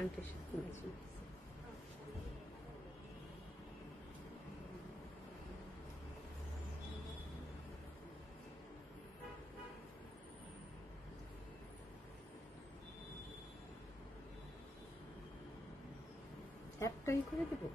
আন্টির সাথে ম্যাচিং। একটাই করে দেবো।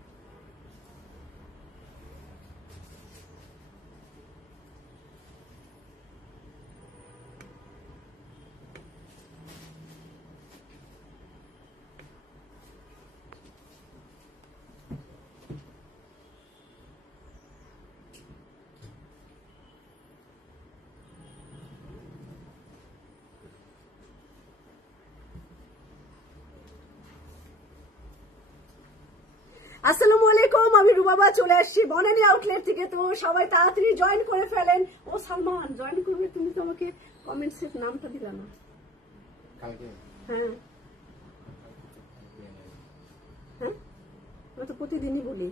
আসসালামু আলাইকুম, আমি রুবাবা চলে আসছি বনানী আউটলেট থেকে। তো সবাই তাড়াতাড়ি জয়েন করে ফেলেন। ও সালমান, জয়েন করবে? তুমি তো আমাকে কমেন্টসের নামটা দিলা না। হ্যাঁ হ্যাঁ, আমি তো প্রতিদিনই বলি।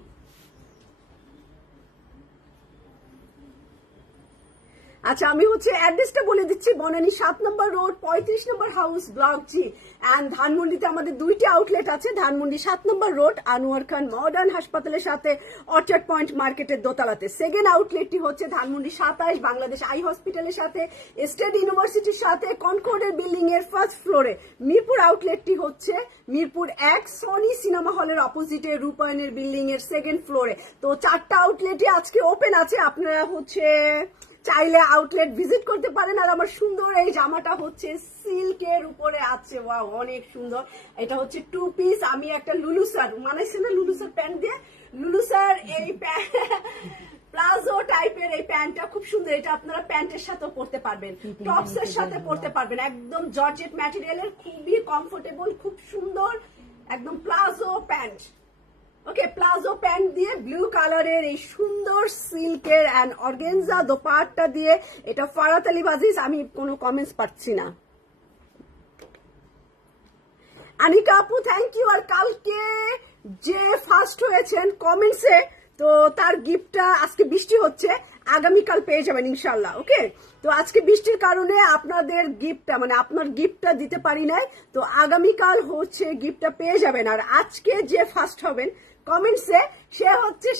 আচ্ছা, আমি হচ্ছে অ্যাড্রেসটা বলে দিচ্ছি। বনানী 7 নম্বর রোড, 35 নম্বর হাউস, ব্লক জি। এন্ড ধানমন্ডিতে আমাদের দুইটি আউটলেট আছে। ধানমন্ডি 7 নম্বর রোড, আনোয়ার খান মডার্ন হাসপাতালের সাথে, অর্চার্ড পয়েন্ট মার্কেটের দোতলাতে। সেকেন্ড আউটলেটটি হচ্ছে ধানমন্ডি 27 বাংলাদেশ আই হসপিটালের সাথে, স্টেট ইউনিভার্সিটির সাথে, কনকর্ডের বিল্ডিং এর ফার্স্ট ফ্লোরে। মিরপুর আউটলেটটি হচ্ছে মিরপুর 1 সনি সিনেমা হলের অপোজিটে রূপায়ণের বিল্ডিং এর সেকেন্ড ফ্লোরে। তো 4টা আউটলেটই আজকে ওপেন আছে। আপনারা হচ্ছে চাইলে আউটলেট ভিজিট করতে পারেন। আর আমার সুন্দর এই জামাটা হচ্ছে সিল্কের উপরে আছে, ওয়াও অনেক সুন্দর। এটা হচ্ছে 2 পিস। আমি একটা লুলুসার মানাইছি না, লুলুসার প্যান্ট দিয়ে, লুলুসার এই প্লাজো টাইপের এই প্যান্টটা খুব সুন্দর। এটা আপনারা প্যান্টের সাথেও পরতে পারবেন, টপস এর সাথে পরতে পারবেন। একদম জর্জেট ম্যাটেরিয়ালের, খুবই কমফোর্টেবল, খুব সুন্দর, একদম প্লাজো প্যান্ট। ওকে, প্লাজো প্যান্ট দিয়ে ব্লু কালারের এই সুন্দর সিল্কের এন্ড অর্গেনজা দোপাট্টা দিয়ে। এটা ফারাত আলী বাজিজ। আমি কোনো কমেন্টস পাচ্ছি না। আনিকা আপু থ্যাংক ইউ। আর কালকে যে ফার্স্ট হয়েছেন কমেন্টসে, তো তার গিফটটা, আজকে বৃষ্টি হচ্ছে, আগামীকাল পেয়ে যাবেন ইনশাল্লাহ। ওকে, তো আজকে বৃষ্টির কারণে আপনাদের গিফটটা, মানে আপনার গিফটটা দিতে পারি নাই, তো আগামীকাল হচ্ছে গিফটটা পেয়ে যাবেন। আর আজকে যে ফার্স্ট হবেন কমেন্টসে,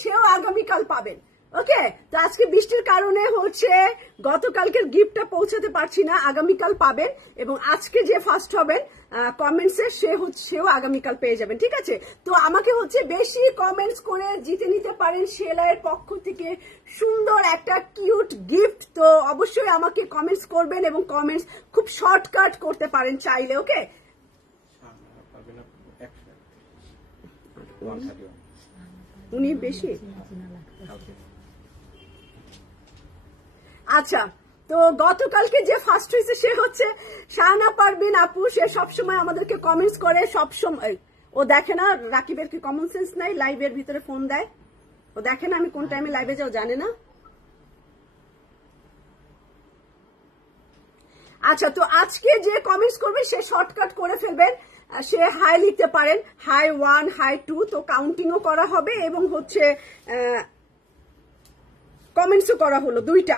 সেও আগামীকাল পাবেন। ওকে, তো আজকে বৃষ্টির কারণে হচ্ছে গতকালকের গিফটটা পৌঁছাতে পারছি না, আগামীকাল পাবেন। এবং আজকে যে ফার্স্ট হবেন কমেন্টসে, সেও আগামীকাল পেয়ে যাবেন। ঠিক আছে, তো আমাকে হচ্ছে বেশি কমেন্টস করে জিতে নিতে পারেন সেলাইয়ের পক্ষ থেকে সুন্দর একটা কিউট গিফট। তো অবশ্যই আমাকে কমেন্টস করবেন এবং কমেন্টস খুব শর্টকাট করতে পারেন চাইলে। ওকে, উনি বেশি। আচ্ছা, তো গতকালকে যে ফার্স্ট হয়েছে সে হচ্ছে শাহানা পারভিন আপু। সে সবসময় আমাদেরকে কমেন্টস করে, সবসময়। ও দেখে না রাকিবের কি কমন সেন্স নাই, লাইভের ভিতরে ফোন দেয়। ও দেখে না আমি কোন টাইমে লাইভে যাও, জানে না। আচ্ছা, তো আজকে যে কমেন্টস করবে সে শর্টকাট করে ফেলবেন। সে হাই লিখতে পারেন, হাই 1, হাই 2, তো কাউন্টিংও করা হবে এবং হচ্ছে কমেন্টসও করা হলো, দুইটা।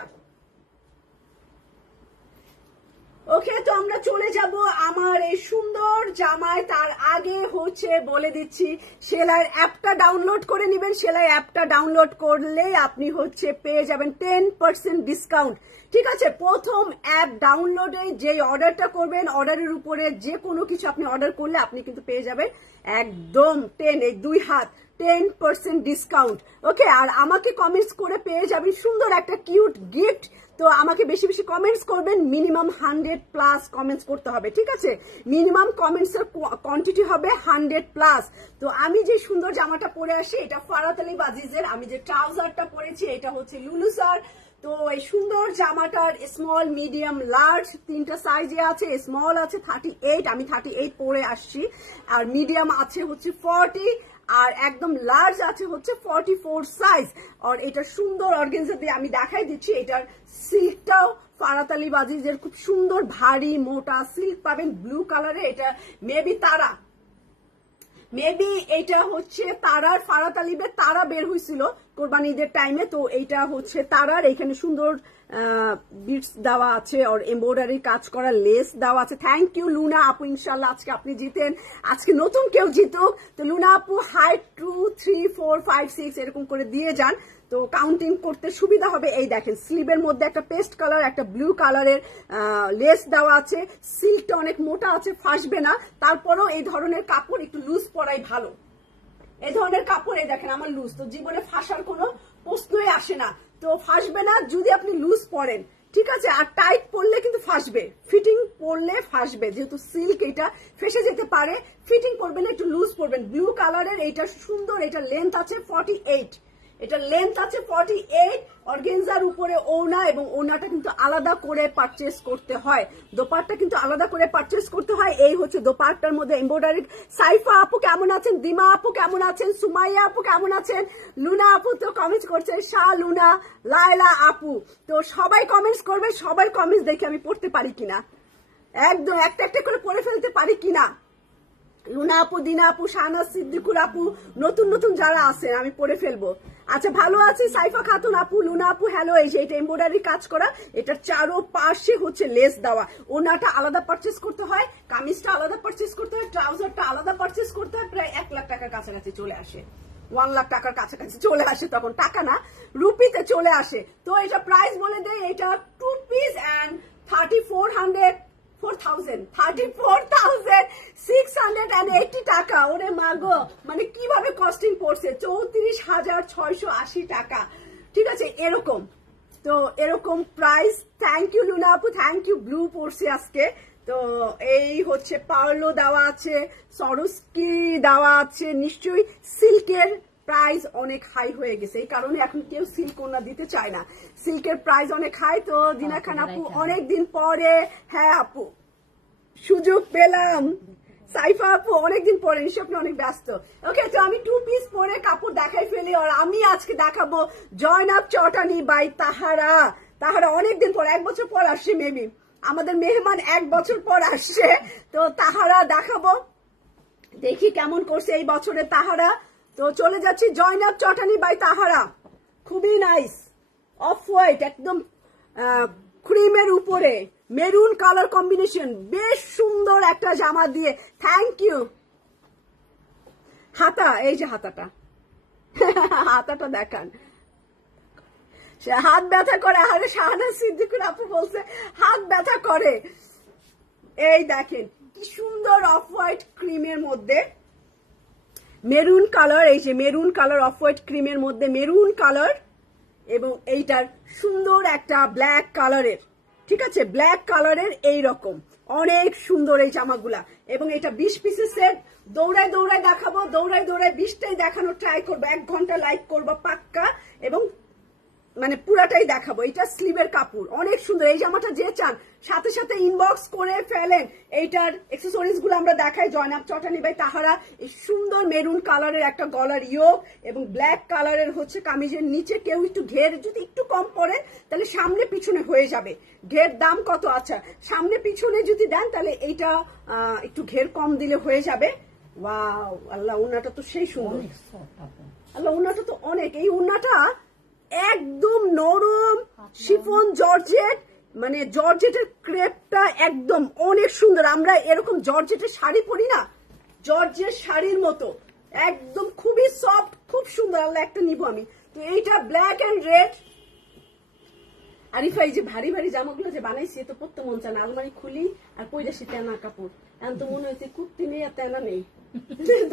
ওকে, তো আমরা চলে যাব আমার এই সুন্দর জামায়। তার আগে হচ্ছে বলে দিচ্ছি, সেলাই অ্যাপটা ডাউনলোড করে নেবেন। সেলাই অ্যাপটা ডাউনলোড করলে আপনি হচ্ছে পেয়ে যাবেন 10% ডিসকাউন্ট। ঠিক আছে, প্রথম অ্যাপ ডাউনলোডে যে অর্ডারটা করবেন, অর্ডারের উপরে যে কোনো কিছু আপনি অর্ডার করলে আপনি কিন্তু পেয়ে যাবেন একদম 10, এই 2 হাত 10% ডিসকাউন্ট। ওকে, আর আমাকে কমেন্টস করে পেয়ে যাবেন সুন্দর একটা কিউট গিফট। তো আমাকে বেশি বেশি কমেন্টস করবেন, মিনিমাম 100+ কমেন্টস করতে হবে। ঠিক আছে, মিনিমাম কমেন্টস এর কোয়ান্টিটি হবে 100+। তো আমি যে সুন্দর জামাটা পরে আসি, এটা ফারাত আলী বাজিজের। আমি যে ট্রাউজারটা পরেছি, এটা হচ্ছে লুলুসার। তো এই সুন্দর জামাটার স্মল, মিডিয়াম, লার্জ 3টা সাইজে আছে। স্মল আছে 38, আমি 38 পরে আসছি। আর মিডিয়াম আছে হচ্ছে 40, আর একদম লার্জ আছে হচ্ছে 44 সাইজ। আর এটা সুন্দর অর্গানজা দিয়ে আমি দেখাই দিচ্ছি। এটার সিল্কটাও ফারাত আলী বাজিজের খুব সুন্দর ভারী মোটা সিল্ক পাবেন, ব্লু কালারে। এটা মেবি তারা, মেবি এটা হচ্ছে তারার, ফারাত আলীবের তারা বের হয়েছিল কোরবানি ঈদের টাইমে। তো এইটা হচ্ছে তারার, এখানে সুন্দর বিটস দেওয়া আছে আর এমব্রয়ডারি কাজ করা লেস দেওয়া আছে। থ্যাংক ইউ লুনা আপু, ইনশাল্লাহ আজকে আপনি জিতেন, আজকে নতুন কেউ জিতুক। তো লুনা আপু হাইট 2 3 4 5 6 এরকম করে দিয়ে যান, তো কাউন্টিং করতে সুবিধা হবে। এই দেখেন স্লিভের মধ্যে একটা পেস্ট কালার, একটা ব্লু কালারের লেস দেওয়া আছে। সিল্কটা অনেক মোটা আছে, ফাঁসবে না। তারপরেও এই ধরনের কাপড় একটু লুজ পরাই ভালো। এই ধরনের কাপড় এই দেখেন আমার লুজ, তো জীবনে ফাঁসার কোনো প্রশ্নই আসে না, তো ফাঁসবে না যদি আপনি লুজ পরেন, ঠিক আছে। আর টাইট পরলে কিন্তু ফাঁসবে, ফিটিং পরলে ফাঁসবে, যেহেতু সিল্ক এটা ফেসে যেতে পারে। ফিটিং পরবেন না, একটু লুজ পরবেন। ব্লু কালারের এইটা সুন্দর, এটা লেন্থ আছে 48, এটা লেন্থ আছে 48। অর্গেনজার উপরে ওড়না, এবং ওড়নাটা কিন্তু আলাদা করে পারচেস করতে হয়, দোপাট্টা কিন্তু আলাদা করে পারচেস করতে হয়। এই হচ্ছে দোপাট্টার মধ্যে এমব্রয়ডারি। সাইফা আপু কেমন আছেন, দিমা আপু কেমন আছেন, সুমাইয়া আপু কেমন আছেন, লুনা আপু তো কমেন্টস করছে, শাহ লুনা, লায়লা আপু, তো সবাই কমেন্টস করবে। সবাই কমেন্টস দেখে আমি পড়তে পারি কিনা, একদম একটা একটা করে পড়ে ফেলতে পারি কিনা। লুনা আপু, দিনা আপু, শাহনাজ সিদ্দিকুর আপু, নতুন নতুন যারা আছেন আমি পড়ে ফেলবো। আচ্ছা ভালো আছি সাইফা খাতুন আপু, লুনা আপু হ্যালো। এই যে এটা এমব্রয়ডারি কাজ করা, এটা চারো পাশে হচ্ছে লেস দেওয়া। ওনাটা আলাদা পারচেস করতে হয়, কামিজটা আলাদা পারচেস করতে হয়, ট্রাউজারটা আলাদা পারচেস করতে হয়। প্রায় 1 লাখ টাকার কাছাকাছি চলে আসে, 1 লাখ টাকার কাছাকাছি চলে আসে, তখন টাকা না রুপিতে চলে আসে। তো এটা প্রাইস বলে দেয়, এটা 2 পিস অ্যান্ড 34,680 টাকা। ওরে মাগো, মানে কিভাবে কস্টিং পড়ছে, 34,680 টাকা, ঠিক আছে এরকম। তো এরকম প্রাইস। থ্যাংক ইউ লুনা আপু, থ্যাংক ইউ। ব্লু পড়ছে আজকে। তো এই হচ্ছে পার্লো দেওয়া আছে, সরস্কি দেওয়া আছে। নিশ্চয়ই সিল্কের প্রাইস অনেক হাই হয়ে গেছে, এই কারণে এখন কেউ সিল্ক ওড়না দিতে চায় না, সিল্কের প্রাইস অনেক হাই। তো দিনা খান আপু অনেকদিন পরে, হ্যাঁ আপু সুযোগ পেলাম। সাইফা আপু অনেকদিন পরে, নিশ্চয় আপনি অনেক ব্যস্ত। ওকে, তো আমি 2 পিস পরে কাপড় দেখাই ফেলি। আর আমি আজকে দেখাবো জয়নাব চটানি বাই তাহারা। তাহারা অনেকদিন পর, 1 বছর পর আসছে, মেবি আমাদের মেহমান 1 বছর পর আসছে। তো তাহারা দেখাবো, দেখি কেমন করছে এই বছরে তাহারা। তো চলে যাচ্ছি জয়নাব চটানি বাই তাহারা, খুবই নাইস, অফ হোয়াইট, একদম ক্রিমের উপরে মেরুন কালার কম্বিনেশন, বেশ সুন্দর একটা জামা দিয়ে। Thank you. হাতা, এই যে হাতাটা, হাতাটা দেখান, হাত ব্যথা করে। আরে শাহনাজ সিদ্দিকুর আপু বলছে হাত ব্যথা করে। এই দেখেন কি সুন্দর অফ হোয়াইট ক্রিমের মধ্যে মেরুন কালার, এই যে মেরুন কালার, অফ হোয়াইট ক্রিমের মধ্যে মেরুন কালার, এবং এইটার সুন্দর একটা ব্ল্যাক কালারের, ঠিক আছে ব্ল্যাক কালারের এইরকম অনেক সুন্দর এই জামাগুলা। এবং এটা 20 পিসের সেট। দৌড়ায় দৌড়ায় দেখাবো, দৌড়ায় দৌড়ায় 20টাই দেখানোর ট্রাই করবো, 1 ঘন্টা লাইভ করবো পাক্কা, এবং মানে পুরাটাই দেখাবো। এটা স্লিভের কাপড়, অনেক সুন্দর। এই জামাটা যে চান সাথে সাথে ইনবক্স করে ফেলেন। এইটার অ্যাকসেসরিজ গুলো আমরা দেখাই। জয়নাব চটানি বাই তাহারা, এই সুন্দর মেরুন কালারের একটা গলার ইয়োগ, এবং ব্ল্যাক কালারের হচ্ছে কামিজের নিচে। কেউ একটু ঘের যদি একটু কম পরে তাহলে সামনে পিছনে হয়ে যাবে। ঘের দাম কত? আচ্ছা, সামনে পিছনে যদি দেন তাহলে এইটা একটু ঘের কম দিলে হয়ে যাবে। ওয়াও, আল্লাহ উন্নাটা তো সেই সুন্দর, আল্লাহ উন্নাটা তো অনেক। এই উন্নাটা একদম নরম শিফন জর্জেট, মানে জর্জেটের ক্রেপটা একদম অনেক সুন্দর। আমরা এরকম জর্জেটের শাড়ি পরি না, জর্জের শাড়ির মতো একদম, খুবই সফট, খুব সুন্দর। আল্লাহ একটা নিব আমি। তো এইটা ব্ল্যাক এন্ড রেড। আরিফা, এই যে ভারী ভারী জামাগুলো যে বানাইছি, তো পরতে মন চায় না, আলমারি খুলি আর পয়লাসি তেনা কাপড়। এখন তো মনে হয়েছে কুর্তি নেই আর তেনা নেই,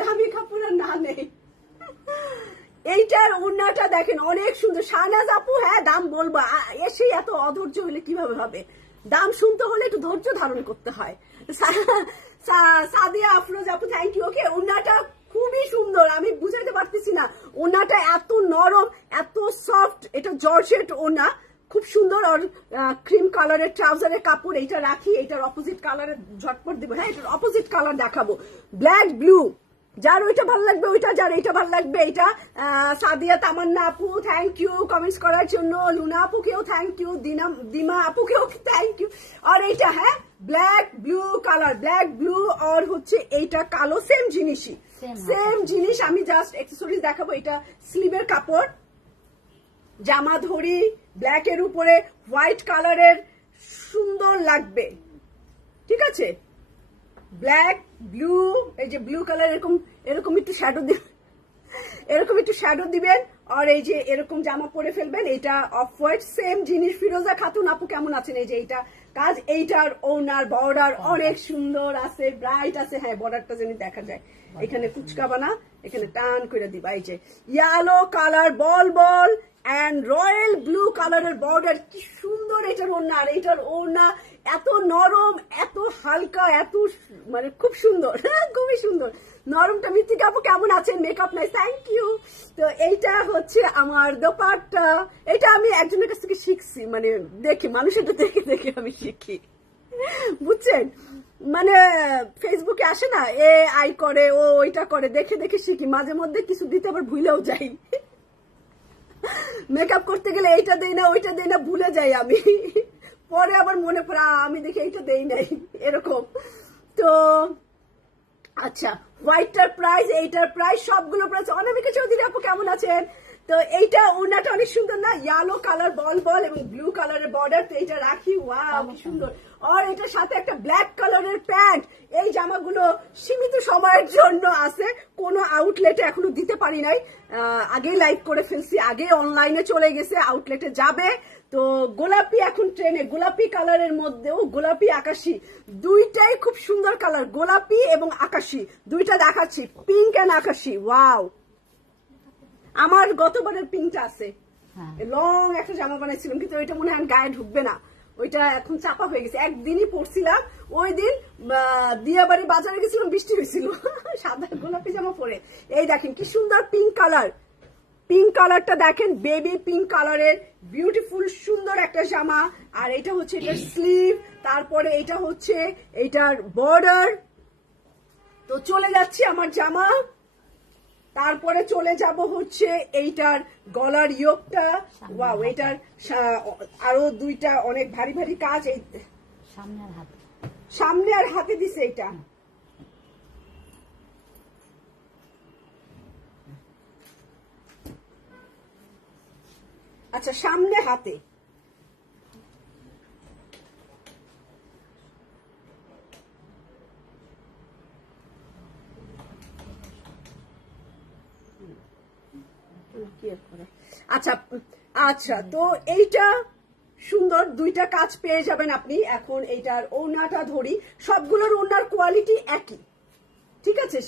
দামি কাপড় আর না নেই। এইটার উন্নাটা দেখেন অনেক সুন্দর। শাহনাজ আপু, হ্যাঁ দাম বলবো, এসে এত অধৈর্য হলে কিভাবে হবে? দাম শুনতে হলে একটু ধৈর্য ধারণ করতে হয়। সাদিয়া আফরোজ আপু, থ্যাংক ইউ। ওকে, উন্নাটা খুবই সুন্দর, আমি বুঝাইতে পারতেছি না। উন্নাটা এত নরম, এত সফট, এটা জর্জেট ওন্না, খুব সুন্দর। আর ক্রিম কালারের ট্রাউজারের কাপড়। এইটা রাখি, এইটার অপোজিট কালারের ঝটপট দিব। হ্যাঁ, এটার অপোজিট কালার দেখাবো, ব্ল্যাক ব্লু। যার ওইটা ভালো লাগবে ওইটা, যার এইটা ভালো লাগবে এইটা। সাদিয়া তামান্না আপু, থ্যাংক ইউ কমেন্টস করার জন্য। লুনা আপুকেও থ্যাংক ইউ, দিমা আপুকেও থ্যাংক ইউ। আর এইটা, হ্যাঁ black blue colour, black blue, আর হচ্ছে এইটা কালো, সেম জিনিসই, সেম জিনিস। আমি জাস্ট অ্যাকসেসরিজ দেখাবো। এটা স্লিভের কাপড়, জামা ধরি, ব্ল্যাক এর উপরে হোয়াইট কালারের সুন্দর লাগবে, ঠিক আছে? ব্ল্যাক, ব্লু, এই যে ব্লু কালার এরকম এরকম একটু শ্যাডো দিবেন, এরকম একটু শ্যাডো দিবেন, আর এই যে এরকম জামা পরে ফেলবেন। এটা অফ হোয়াইট সেম জিনিস। ফিরোজা খাতুন আপু কেমন আছেন? এই যে এইটা কাজ, এইটার ওনার বর্ডার অনেক সুন্দর আছে, ব্রাইট আছে। হ্যাঁ, বর্ডারটা যেন দেখা যায়, এখানে কুচকাবা না, এখানে টান করে দিবা। এই যে ইয়েলো কালার বল বল এন্ড রয়্যাল ব্লু কালারের বর্ডার, কি সুন্দর এটার ওড়না। আর এটার ওড়না এত নরম, এত হালকা, এত মানে খুব সুন্দর, খুবই সুন্দর। নরমটা। মৃত্তিকা আপু কেমন আছেন? মেকআপ নাই, থ্যাংক ইউ। তো এইটা হচ্ছে আমার দোপাট্টা। এটা আমি একজনের কাছ থেকে শিখছি, মানে দেখি, মানুষের দেখে দেখে আমি শিখি, বুঝছেন? মানে ফেসবুকে আসে না, এ আই করে, ও ওইটা করে, দেখে দেখে শিখি। মাঝে মধ্যে কিছু দিতে আবার ভুলেও যাই, মেকআপ করতে গেলে এইটা দেই না, ওইটা দেই না, ভুলে যাই আমি। পরে আবার মনে পড়ে আমি দেখি এইটা দেই নাই, এরকম। তো আচ্ছা, হোয়াইটটার প্রাইস, এইটার প্রাইস, সবগুলো প্রাইস। অনামিকা চৌধুরী আপু কেমন আছেন? তো এইটা ওনাটা অনেক সুন্দর না, ইয়েলো কালার বল বল এবং ব্লু কালারের বর্ডার। তো এইটা রাখি, ওয়াও কি সুন্দর। আর এটার সাথে একটা ব্ল্যাক কালারের প্যান্ট। এই জামাগুলো সীমিত সময়ের জন্য আছে, কোনো আউটলেটে এখনো দিতে পারি নাই, আগেই লাইভ করে ফেলছি, আগে অনলাইনে চলে গেছে, আউটলেটে যাবে। তো গোলাপি এখন ট্রেনে, গোলাপি কালারের মধ্যেও গোলাপি আকাশি, দুইটাই খুব সুন্দর কালার, গোলাপি এবং আকাশি দুইটা দেখাচ্ছি, পিঙ্ক এন্ড আকাশি। ওয়াও, আমার গতবারের পিঙ্কটা আছে, লং একটা জামা বানাইছিলাম, কিন্তু ওইটা মনে হয় গায়ে ঢুকবে না, ওইটা এখন চাপা হয়ে গেছে। একদিনই পরছিলাম, ওই দিন দিয়াবাড়ি বাজারে গেছিলাম, বৃষ্টি হয়েছিল, সাদা গোলাপি জামা পরে। এই দেখেন কি সুন্দর পিঙ্ক কালার, পিঙ্ক কালারটা দেখেন, বেবি পিঙ্ক কালারের বিউটিফুল সুন্দর একটা জামা। আর এটা হচ্ছে এটার স্লিভ, তারপরে এটা হচ্ছে এইটার বর্ডার। তো চলে যাচ্ছি আমার জামা, তারপরে চলে যাব হচ্ছে এইটার গলার ইয়োগটা। ওয়াও, এটার আরো দুইটা অনেক ভারী ভারী কাজ, এই সামনে আর হাতে দিছে এইটা। আচ্ছা, সামনে হাতে, আচ্ছা আচ্ছা। তো এইটা সুন্দর, দুইটা কাজ পেয়ে যাবেন আপনি। এখন এইটার ওড়নাটা ধরি, সবগুলোর ওড়নার কোয়ালিটি একই, ঠিক আছে?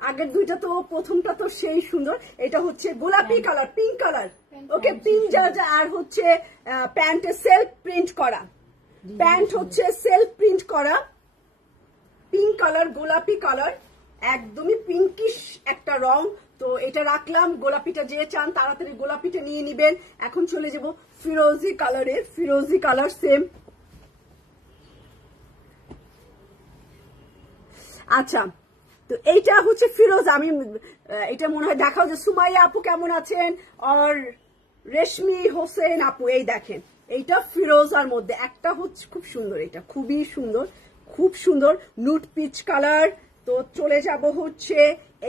আগের দুইটা তো, প্রথমটা তো সেই সুন্দর। এটা হচ্ছে গোলাপি কালার, পিঙ্ক কালার, ওকে, পিঙ্ক যা যা। আর হচ্ছে প্যান্টে সেলফ প্রিন্ট করা, প্যান্ট হচ্ছে সেলফ প্রিন্ট করা, পিঙ্ক কালার, গোলাপি কালার, একদমই পিঙ্কিশ একটা রং। তো এটা রাখলাম, গোলাপিটা যে চান তাড়াতাড়ি গোলাপিটা নিয়ে নিবেন। এখন চলে যাব ফিরোজি কালারের, ফিরোজি কালার সেম। আচ্ছা, তো এইটা হচ্ছে ফিরোজ। আমি এটা মনে হয় দেখাও যে সুমাইয়া আপু কেমন আছেন, আর রেশমি হোসেন আপু। এই দেখেন, এইটা ফিরোজার মধ্যে একটা হচ্ছে খুব সুন্দর, এটা খুবই সুন্দর, খুব সুন্দর নুট পিচ কালার। তো চলে যাব হচ্ছে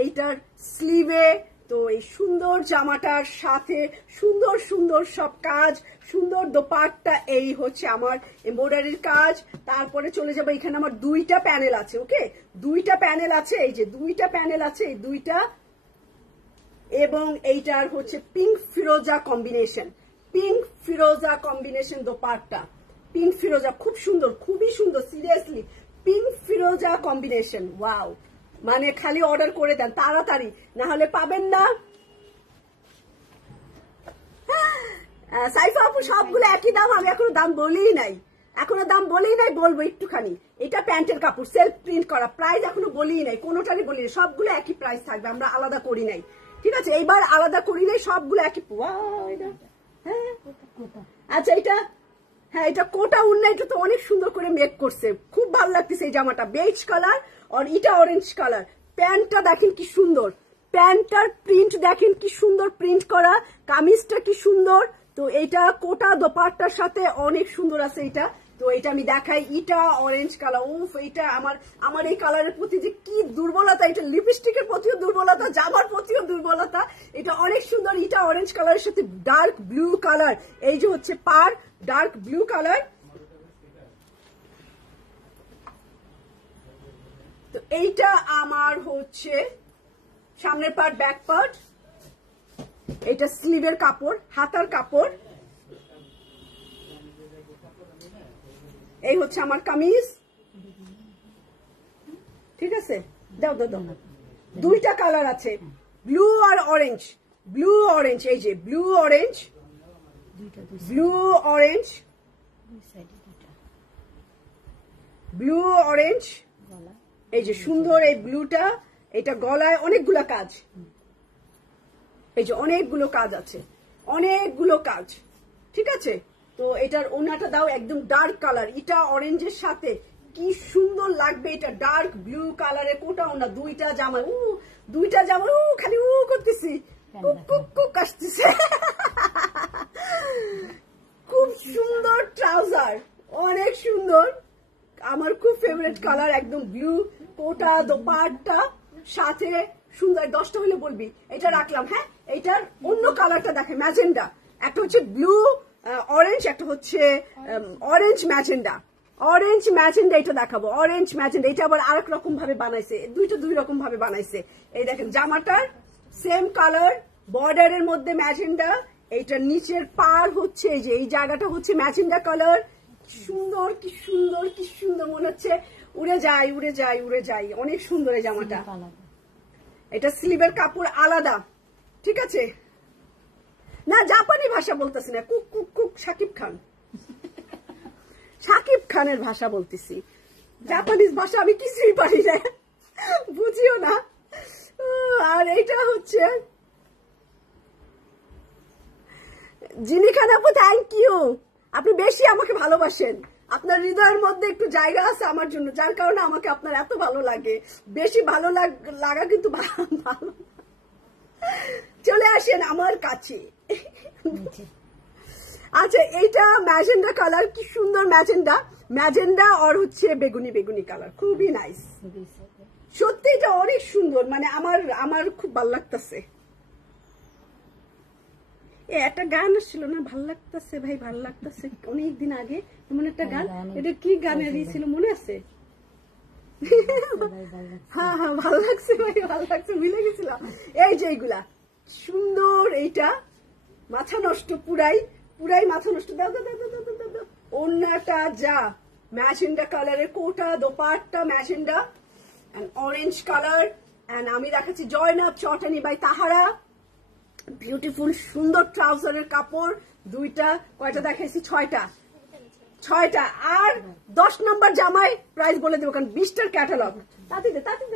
এইটার স্লিভে। তো এই সুন্দর জামাটার সাথে সুন্দর সুন্দর সব কাজ, সুন্দর দোপাট্টা, এই হচ্ছে আমার এমব্রয়ডারির কাজ। তারপরে চলে যাবো, এখানে আমার দুইটা প্যানেল আছে, ওকে, দুইটা প্যানেল আছে, এই যে দুইটা প্যানেল আছে, এই দুইটা। এবং এইটার হচ্ছে পিঙ্ক ফিরোজা কম্বিনেশন, পিঙ্ক ফিরোজা কম্বিনেশন দোপাট্টা, পিঙ্ক ফিরোজা খুব সুন্দর, খুবই সুন্দর, সিরিয়াসলি পিঙ্ক ফিরোজা কম্বিনেশন। ওয়াও, মানে খালি অর্ডার করে দেন তাড়াতাড়ি, না হলে পাবেন না। সাইফা আপু সবগুলো একই দাম, আমি এখনো দাম বলেই নাই, এখনো দাম বলেই নাই, বলবো একটুখানি। এটা প্যান্টের কাপড়, সেলফ প্রিন্ট করা, প্রাইস এখনো বলেই নাই, কোনোটারই বলি নাই, সবগুলো একই প্রাইস থাকবে, আমরা আলাদা করি নাই, ঠিক আছে? এইবার আলাদা করি নাই, সবগুলো একই। হ্যাঁ, আচ্ছা, এটা হ্যাঁ, এটা কোটা উন্না, এটা তো অনেক সুন্দর করে মেক করছে, খুব ভালো লাগতেছে এই জামাটা, বেজ কালার আর এটা অরেঞ্জ কালার। প্যান্টটা দেখেন কি সুন্দর, প্যান্টটার প্রিন্ট দেখেন কি সুন্দর প্রিন্ট করা, কামিজটা কি সুন্দর। তো এটা কোটা দোপাট্টার সাথে অনেক সুন্দর আছে, এটা তো এটা আমি দেখাই, ইটা অরেঞ্জ কালার। উফ, এটা আমার এই কালারের প্রতি যে কি দুর্বলতা, এটা লিপস্টিকের প্রতিও দুর্বলতা, জামার প্রতিও দুর্বলতা। এটা অনেক সুন্দর, ইটা অরেঞ্জ কালারের সাথে ডার্ক ব্লু কালার, এই যে হচ্ছে পার ডার্ক ব্লু কালার। তো এইটা আমার হচ্ছে সামনের পার্ট, ব্যাক পার্ট। এটা স্লিভের কাপড়, হাতার কাপড়। এই হচ্ছে আমার কামিজ, ঠিক আছে। দাও দাও দাও, দুইটা কালার আছে, ব্লু আর অরেঞ্জ। ব্লু অরেঞ্জ, এই যে blue orange, blue orange, blue orange. এই যে সুন্দর এই ব্লুটা, এটা গলায় অনেকগুলো কাজ, এই যে অনেকগুলো কাজ আছে, অনেকগুলো কাজ, ঠিক আছে। তো এটার ওনাটা দাও, একদম ডার্ক কালার, এটা অরেঞ্জের সাথে কি সুন্দর লাগবে। এটা ডার্ক ব্লু কালারের কোটা ওনা, দুইটা জামা, দুইটা জামা খালি করতেছি, কুক কুক কুক আসতেছে। খুব সুন্দর ট্রাউজার, অনেক সুন্দর, আমার খুব ফেভারিট কালার, একদম ব্লু কোটা দোপাট্টা সাথে সুন্দর। 10টা হলে বলবি। এটা রাখলাম। হ্যাঁ, এটার অন্য কালারটা দেখে, ম্যাজেন্ডা। একটা হচ্ছে ব্লু অরেঞ্জ, একটা হচ্ছে অরেঞ্জ ম্যাজেন্ডা। অরেঞ্জ ম্যাজেন্ডা এটা দেখাবো, অরেঞ্জ ম্যাজেন্ডা। এটা আবার আরেক রকম ভাবে বানাইছে, দুইটা দুই রকম ভাবে বানাইছে। এই দেখেন জামাটার সেম কালার, বর্ডারের মধ্যে ম্যাজেন্ডা। এইটার নিচের পার হচ্ছে এই যে এই জায়গাটা হচ্ছে ম্যাজেন্ডা কালার। সুন্দর, কি সুন্দর, কি সুন্দর, মনে হচ্ছে উড়ে যায় উড়ে যায় উড়ে যায়। অনেক সুন্দর এই জামাটা। এটা স্লিভের কাপড় আলাদা, ঠিক আছে। না, জাপানি ভাষা বলতেছি না, cook cook cook, Shakib Khan, Shakib খানের ভাষা বলতেছি। জাপানিজ ভাষা আমি কিছুই পারি না, বুঝিও না। আর এইটা হচ্ছে জিনি খান আপু, থ্যাংক ইউ। আপনি বেশি আমাকে ভালোবাসেন, আপনার হৃদয়ের মধ্যে একটু জায়গা আছে আমার জন্য, যার কারণে আমাকে আপনার এত ভালো লাগে। বেশি ভালো লাগা কিন্তু ভালো। চলে আসেন আমার কাছে। আচ্ছা, এইটা ম্যাজেন্ডা কালার, কি সুন্দর ম্যাজেন্ডা, ম্যাজেন্ডা আর হচ্ছে বেগুনি বেগুনি কালার, খুবই নাইস। সত্যি এটা অনেক সুন্দর, মানে আমার খুব ভালো লাগতেছে। একটা গান ছিল না, ভাল লাগতেছে ভাই, ভাল লাগতেছে, অনেকদিন আগে এমন একটা গান। এটা কি গানে দিয়েছিল মনে আছে? হ্যাঁ হ্যাঁ, ভাল লাগছে ভাই, ভাল লাগছে, ভুলে গেছিলাম। এই যে এইগুলা সুন্দর, এইটা মাথা নষ্ট, পুরাই পুরাই মাথা নষ্ট। দাও দাও দাও দাও দাও দাও। ওন্নাটা যা ম্যাজেন্ডা কালারের, Kota dupatta magenta and orange colour. And আমি দেখাচ্ছি জয়নাব চটানি বাই তাহারা, বিউটিফুল সুন্দর ট্রাউজারের কাপড়। দুইটা, কয়টা দেখাইছি? 6টা। আর 10 নম্বর জামাই প্রাইস বলে দেবো, কারণ 20টার ক্যাটালগ।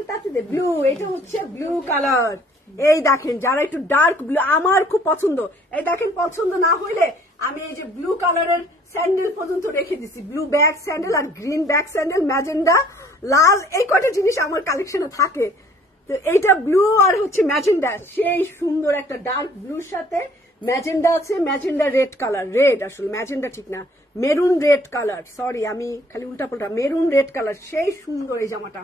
তাতে ব্লু, এটা হচ্ছে ব্লু কালার। এই দেখেন, যারা একটু ডার্ক ব্লু, আমার খুব পছন্দ। এই দেখেন, পছন্দ না হইলে আমি এই যে ব্লু কালারের স্যান্ডেল পর্যন্ত রেখে দিছি, ব্লু ব্যাক স্যান্ডেল আর গ্রিন ব্যাক স্যান্ডেল, ম্যাজেন্ডা, লাল, এই কটা জিনিস আমার কালেকশনে থাকে। তো এইটা ব্লু আর হচ্ছে ম্যাজেন্ডা, সেই সুন্দর একটা ডার্ক ব্লুর সাথে ম্যাজেন্ডা আছে, ম্যাজেন্ডা রেড কালার, রেড আসলে ম্যাজেন্ডা ঠিক না, মেরুন রেড কালার, সরি আমি খালি উল্টা পাল্টা, মেরুন রেড কালার, সেই সুন্দর এই জামাটা।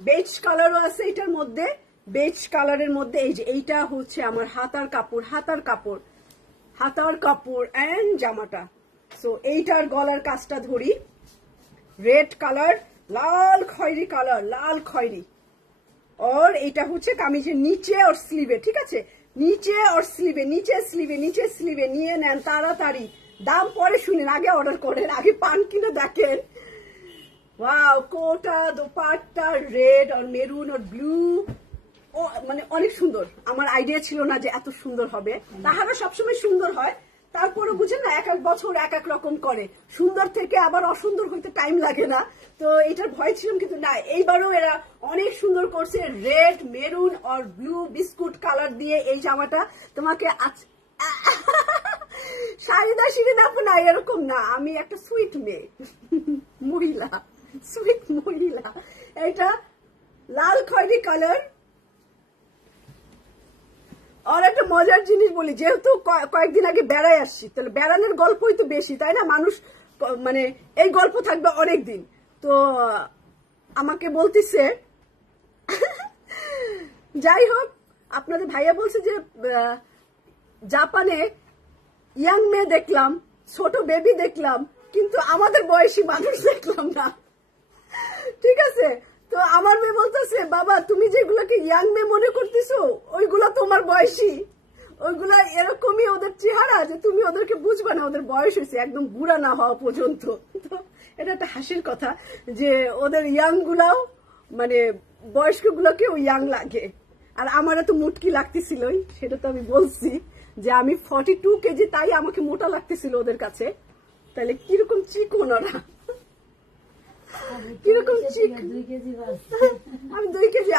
বেজ কালারও আছে এটার মধ্যে, বেজ কালারের মধ্যে। এই যে এইটা হচ্ছে আমার হাতার কাপড়, হাতার কাপড় এন্ড জামাটা। সো এইটার গলার কাজটা ধরি, রেড কালার, লাল খয়েরি কালার, লাল খয়েরি। और এটা হচ্ছে কামিজের নিচে আর স্লিভে, ঠিক আছে, নিচে আর স্লিভে, নিচে স্লিভে নিয়ে নেন তাড়াতাড়ি। দাম পরে শুনেন, আগে অর্ডার করেন, আগে পান কিনে দেখেন। ওয়াও, কোটা দোপাট্টা রেড আর মেরুন আর ব্লু, ও মানে অনেক সুন্দর। আমার আইডিয়া ছিল না যে এত সুন্দর হবে। তাহারা সবসময় সুন্দর হয়, তারপরে বুঝেন না, এক এক বছর এক এক রকম করে, সুন্দর থেকে আবার অসুন্দর হইতে টাইম লাগে না। তো এটার ভয় ছিলাম, কিন্তু না, এইবারও এরা অনেক সুন্দর করছে। রেড মেরুন আর ব্লু বিস্কুট কালার দিয়ে এই জামাটা তোমাকে শাড়িদা না, এরকম না, আমি একটা সুইট মেয়ে মহিলা, সুইট মহিলা। এটা লাল খয়েরি কালার। আর একটা মজার জিনিস বলি, যেহেতু কয়েকদিন আগে বেড়ায় আসছি, তাহলে বেড়ানোর গল্পই তো বেশি, তাই না? মানুষ মানে এই গল্প থাকবে অনেক দিন। তো আমাকে বলতেছে যাই হোক, আপনাদের ভাইয়া বলছে যে জাপানে ইয়াং মেয়ে দেখলাম, ছোট বেবি দেখলাম, কিন্তু আমাদের বয়সী মানুষ দেখলাম না। ঠিক আছে, তো আমার মেয়ে বলতেছে বাবা তুমি যেগুলোকে ইয়াং মেয়ে মনে করতেছো ওইগুলা তোমার বয়সী, ওইগুলা এরকমই ওদের চেহারা যে তুমি ওদেরকে বুঝবে না, ওদের বয়স হয়েছে একদম বুড়া না হওয়া পর্যন্ত। তো এটা একটা হাসির কথা যে ওদের ইয়াং গুলাও মানে বয়স্ক গুলোকেও ইয়াং লাগে। আর আমার তো মুটকি লাগতেছিলই, সেটা তো আমি বলছি যে আমি 42 কেজি, তাই আমাকে মোটা লাগতেছিল ওদের কাছে। তাহলে কিরকম চিকন ওরা, কিরকম চিকন। আমি 2 কেজি,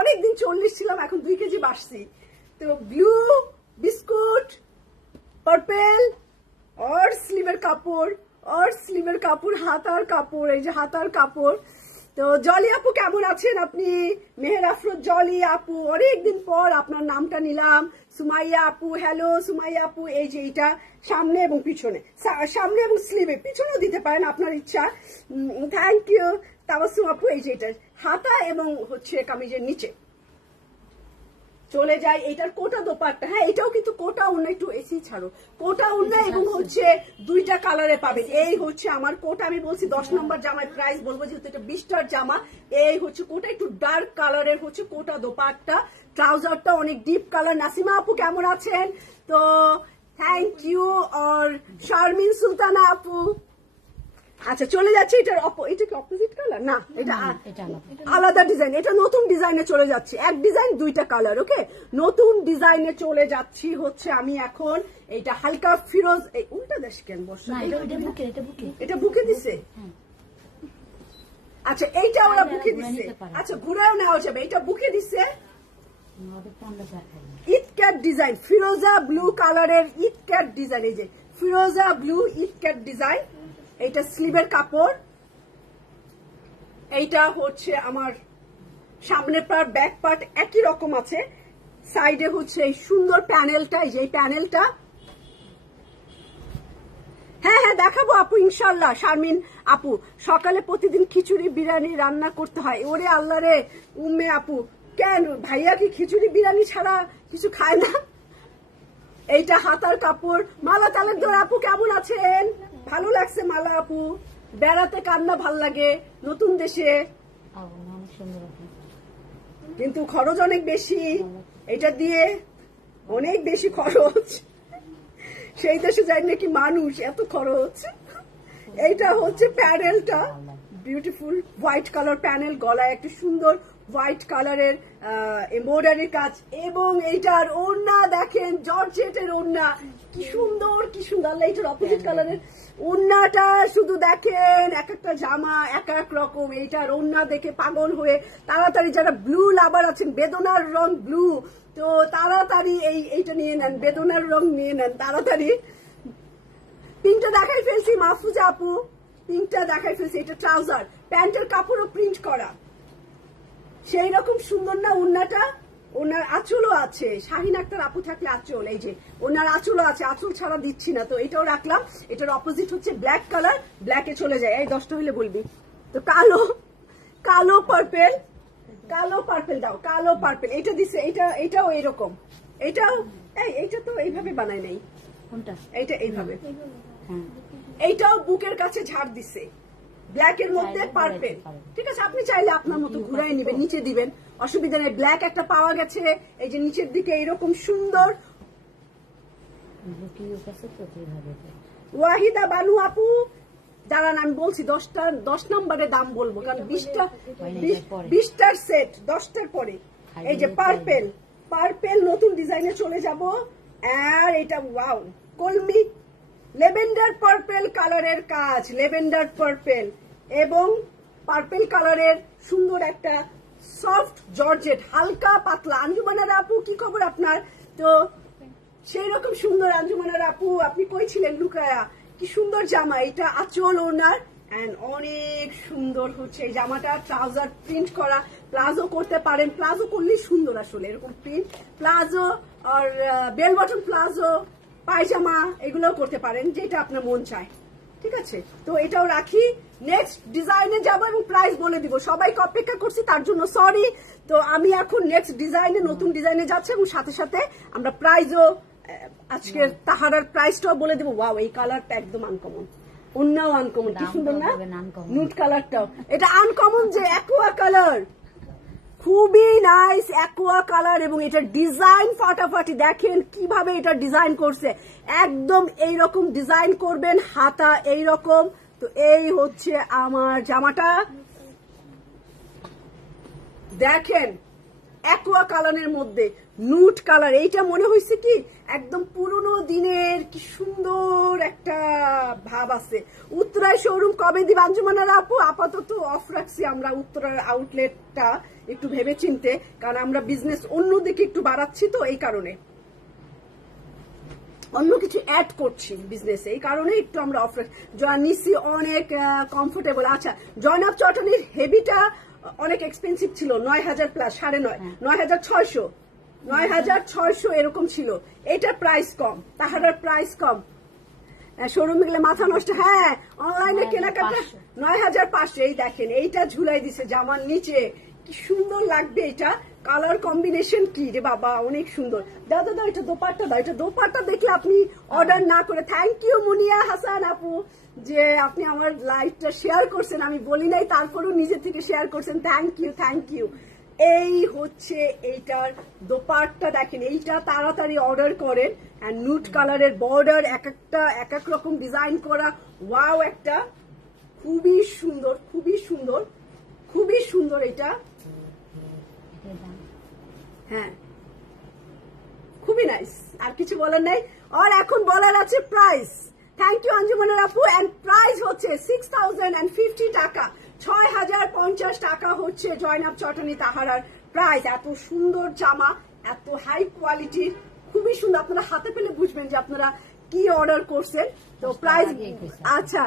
অনেকদিন 40 ছিলাম, এখন 2 কেজি বাড়ছি। তো ব্লু বিস্কুট, পার্পেল और স্লিভের কাপড়, और স্লিভের কাপড়, হাতার কাপড়, এই যে হাতার কাপড়। তো জলি আপু কেমন আছেন আপনি? মেহের আফরোজ জলি আপু, অনেকদিন পর আপনার নামটা নিলাম। সুমাইয়া আপু, হ্যালো সুমাইয়া আপু। এই যে এটা সামনে এবং পিছনে, সামনে এবং স্লিভে, পিছনেও দিতে পারেন আপনার ইচ্ছা। থ্যাংক ইউ তাবাসসুম আপু। এই যে এটা হাতা এবং হচ্ছে কামিজের নিচে। চলে যায় এটার কোটা দোপাট্টা। হ্যাঁ, এটাও কিন্তু কোটা ওড়না, একটু এসি ছাড়ো, কোটা ওড়না এবং হচ্ছে 2টা কালারে পাবেন। এই হচ্ছে আমার কোটা, আমি বলছি 10 নম্বর জামার প্রাইস বলবো যেহেতু এটা 20টার জামা। এই হচ্ছে কোটা, একটু ডার্ক কালারের হচ্ছে কোটা দোপাট্টা, ট্রাউজারটা অনেক ডিপ কালার। নাসিমা আপু কেমন আছেন? তো থ্যাংক ইউ। আর শারমিন সুলতানা আপু। আচ্ছা চলে যাচ্ছে এটার এটা কি অপোজিট কালার না, এটা আলাদা ডিজাইন, এটা নতুন ডিজাইনে চলে যাচ্ছে। এক ডিজাইন 2টা কালার। ওকে, নতুন ডিজাইনে চলে যাচ্ছি হচ্ছে আমি এখন। এটা হালকা ফিরোজ, এই উল্টা দেশ কেন বসে, এটা বুকে দিছে। আচ্ছা এইটা ওরা বুকে দিছে, আচ্ছা ঘুরেও নেওয়া যাবে, এটা বুকে দিছে। ইট ক্যাট ডিজাইন, ফিরোজা ব্লু কালারের ইট ক্যাট ডিজাইন। এই যে ফিরোজা ব্লু ইট ক্যাট ডিজাইন। এইটা স্লিভের কাপড়, এইটা হচ্ছে আমার সামনের পার্ট, ব্যাক পার্ট একই রকম আছে। সাইডে হচ্ছে এই সুন্দর প্যানেলটা, এই যে এই প্যানেলটা। হ্যাঁ হ্যাঁ দেখাবো আপু ইনশাল্লাহ। শারমিন আপু, সকালে প্রতিদিন খিচুড়ি বিরিয়ানি রান্না করতে হয়। ওরে আল্লাহ রে উম্মে আপু, কেন ভাইয়া কি খিচুড়ি বিরিয়ানি ছাড়া কিছু খায় না? এইটা হাতার কাপড়। মালা তালুকদার আপু কেমন আছেন? ভালো লাগছে মালা আপু, বেড়াতে কান্না ভাল লাগে নতুন দেশে, কিন্তু খরচ অনেক বেশি, এটা দিয়ে অনেক বেশি খরচ। সেই দেশে যাই নাকি মানুষ, এত খরচ। এইটা হচ্ছে প্যানেলটা, বিউটিফুল হোয়াইট কালার প্যানেল, গলায় একটা সুন্দর হোয়াইট কালারের এমব্রয়ডারি কাজ, এবং এইটার ওড়না দেখেন, জর্জেটের ওড়না, কি সুন্দর কি সুন্দর। এইটার অপোজিট কালারের ওড়নাটা শুধু দেখেন, এক একটা জামা এক এক রকম। এইটার ওড়না দেখে পাগল হয়ে তাড়াতাড়ি যারা ব্লু লাভার আছেন, বেদনার রং ব্লু, তো তাড়াতাড়ি এইটা নিয়ে নেন, বেদনার রং নিয়ে নেন তাড়াতাড়ি। পিঙ্কটা দেখাই ফেলছি মাহফুজা আপু, পিঙ্কটা দেখাই ফেলছি। এটা ট্রাউজার, প্যান্টের কাপড়ও প্রিন্ট করা, সেই রকম সুন্দর না ওড়নাটা। ওনার আঁচলও আছে, শাহিন আক্তার আপু থাকলে আঁচল, এই যে ওনার আঁচলও আছে, আঁচল ছাড়া দিচ্ছি না, তো এটাও রাখলাম। এটার অপোজিট হচ্ছে ব্ল্যাক কালার, ব্ল্যাকে চলে যায়। এই 10টা হইলে বলবি। তো কালো, কালো পার্পেল, কালো পার্পেল দাও, কালো পার্পেল। এটা দিছে, এটাও এরকম, এটাও এইটা তো এইভাবে বানায় নাই, এইটা এইভাবে। এইটাও বুকের কাছে ঝাড় দিছে, ব্ল্যাক এর মধ্যে পার্পেল। ঠিক আছে, আপনি চাইলে আপনার মতো ঘুরাই নিবেন, নিচে দিবেন, অসুবিধা নেই। ব্ল্যাক একটা পাওয়া গেছে, এই যে নিচের দিকে এরকম সুন্দর। ওয়াহিদা বানু আপু দাঁড়ান, আমি বলছি 10 নম্বরে দাম বলবো, কারণ 20টার সেট 10টার পরে। এই যে পার্পেল, পার্পেল নতুন ডিজাইনে চলে যাব। আর এটা ওয়াও, কলমি লেভেন্ডার পার্পেল কালারের কাজ, লেভেন্ডার পার্পেল এবং পার্পেল কালারের সুন্দর একটা সফট জর্জেট, হালকা পাতলা। আঞ্জুমানার আপু কি খবর আপনার? তো সেই রকম সুন্দর আঞ্জুমানার আপু, আপনি কই ছিলেন লুকায়া? কি সুন্দর জামা, এটা আঁচল ওনার, এন্ড অনেক সুন্দর হচ্ছে এই জামাটা। ট্রাউজার প্রিন্ট করা, প্লাজো করতে পারেন, প্লাজো করলেই সুন্দর আসলে, এরকম প্রিন্ট প্লাজো আর বেল বটম প্লাজো, পায়জামা, এগুলোও করতে পারেন, যেটা আপনার মন চায়। ঠিক আছে, তো এটাও রাখি। নেক্সট ডিজাইনে যাব এবং প্রাইস বলে দিব। সবাইকে অপেক্ষা করছি তার জন্য সরি। তো আমি এখন নেক্সট ডিজাইনে, নতুন ডিজাইনে যাচ্ছি এবং সাথে সাথে আমরা প্রাইসও, আজকের তাহারার প্রাইসটাও বলে দিব। ওয়াও, এই কালারটা একদম আনকমন, অন্যও আনকমন, কি সুন্দর না নুট কালারটাও। এটা আনকমন যে অ্যাকোয়া কালার, খুবই নাইস অ্যাকোয়া কালার এবং এটার ডিজাইন ফাটাফাটি। দেখেন কিভাবে এটা ডিজাইন করছে, একদম এইরকম ডিজাইন করবেন, হাতা এইরকম। তো এই হচ্ছে আমার জামাটা, দেখেন অ্যাকোয়া কালারের মধ্যে নুট কালার। এইটা মনে হয়েছে কি একদম পুরনো দিনের, কি সুন্দর একটা ভাব আছে। উত্তরায় শোরুম কবে দিব আঞ্জুমানারা আপু? আপাতত অফ রাখছি আমরা উত্তরার আউটলেটটা, একটু ভেবে চিনতে, কারণ আমরা বিজনেস অন্যদিকে একটু বাড়াচ্ছি, তো এই কারণে অন্য কিছু অ্যাড করছি বিজনেসে, এই কারণে একটু আমরা অফ রাখছি। নিছি অনেক কমফোর্টেবল। আচ্ছা, জয়নাব চটনির হেভিটা অনেক এক্সপেন্সিভ ছিল, 9,000 প্লাস, 9,500, 9,600, 9,600 এরকম ছিল। এটার প্রাইস কম, তাহার প্রাইস কম। শোরুমে গেলে মাথা নষ্ট। হ্যাঁ, অনলাইনে কেনাকাটা 9,500। এই দেখেন এইটা ঝুলাই দিছে জামার নিচে, কি সুন্দর লাগবে। এটা কালার কম্বিনেশন কি রে বাবা, অনেক সুন্দর। দাদা দাদা, এটা দোপাট্টা দাও, এটা দোপাট্টা দেখলে আপনি অর্ডার না করে। থ্যাংক ইউ মুনিয়া হাসান আপু, যে আপনি আমার লাইভটা শেয়ার করছেন, আমি বলি নাই তারপরেও নিজে থেকে শেয়ার করছেন। Thank you, thank you. এই হচ্ছে এইটার দোপাট্টা, দেখেন এইটা তাড়াতাড়ি অর্ডার করেন। এন্ড নুট কালারের বর্ডার, এক একটা এক এক রকম ডিজাইন করা। ওয়াও, একটা খুবই সুন্দর, খুবই সুন্দর, খুবই সুন্দর এটা। হ্যাঁ, খুবই নাইস, আর কিছু বলার নাই। আর এখন বলার আছে প্রাইস। থ্যাংক ইউ আঞ্জুমানের আপু। এন্ড প্রাইস হচ্ছে 6,050 টাকা, 6,050 টাকা হচ্ছে জয়নাব চটনি তাহারার প্রাইস। এত সুন্দর জামা, এত হাই কোয়ালিটির, খুবই সুন্দর। আপনারা হাতে পেলে বুঝবেন যে আপনারা কি অর্ডার করছেন। তো প্রাইস, আচ্ছা,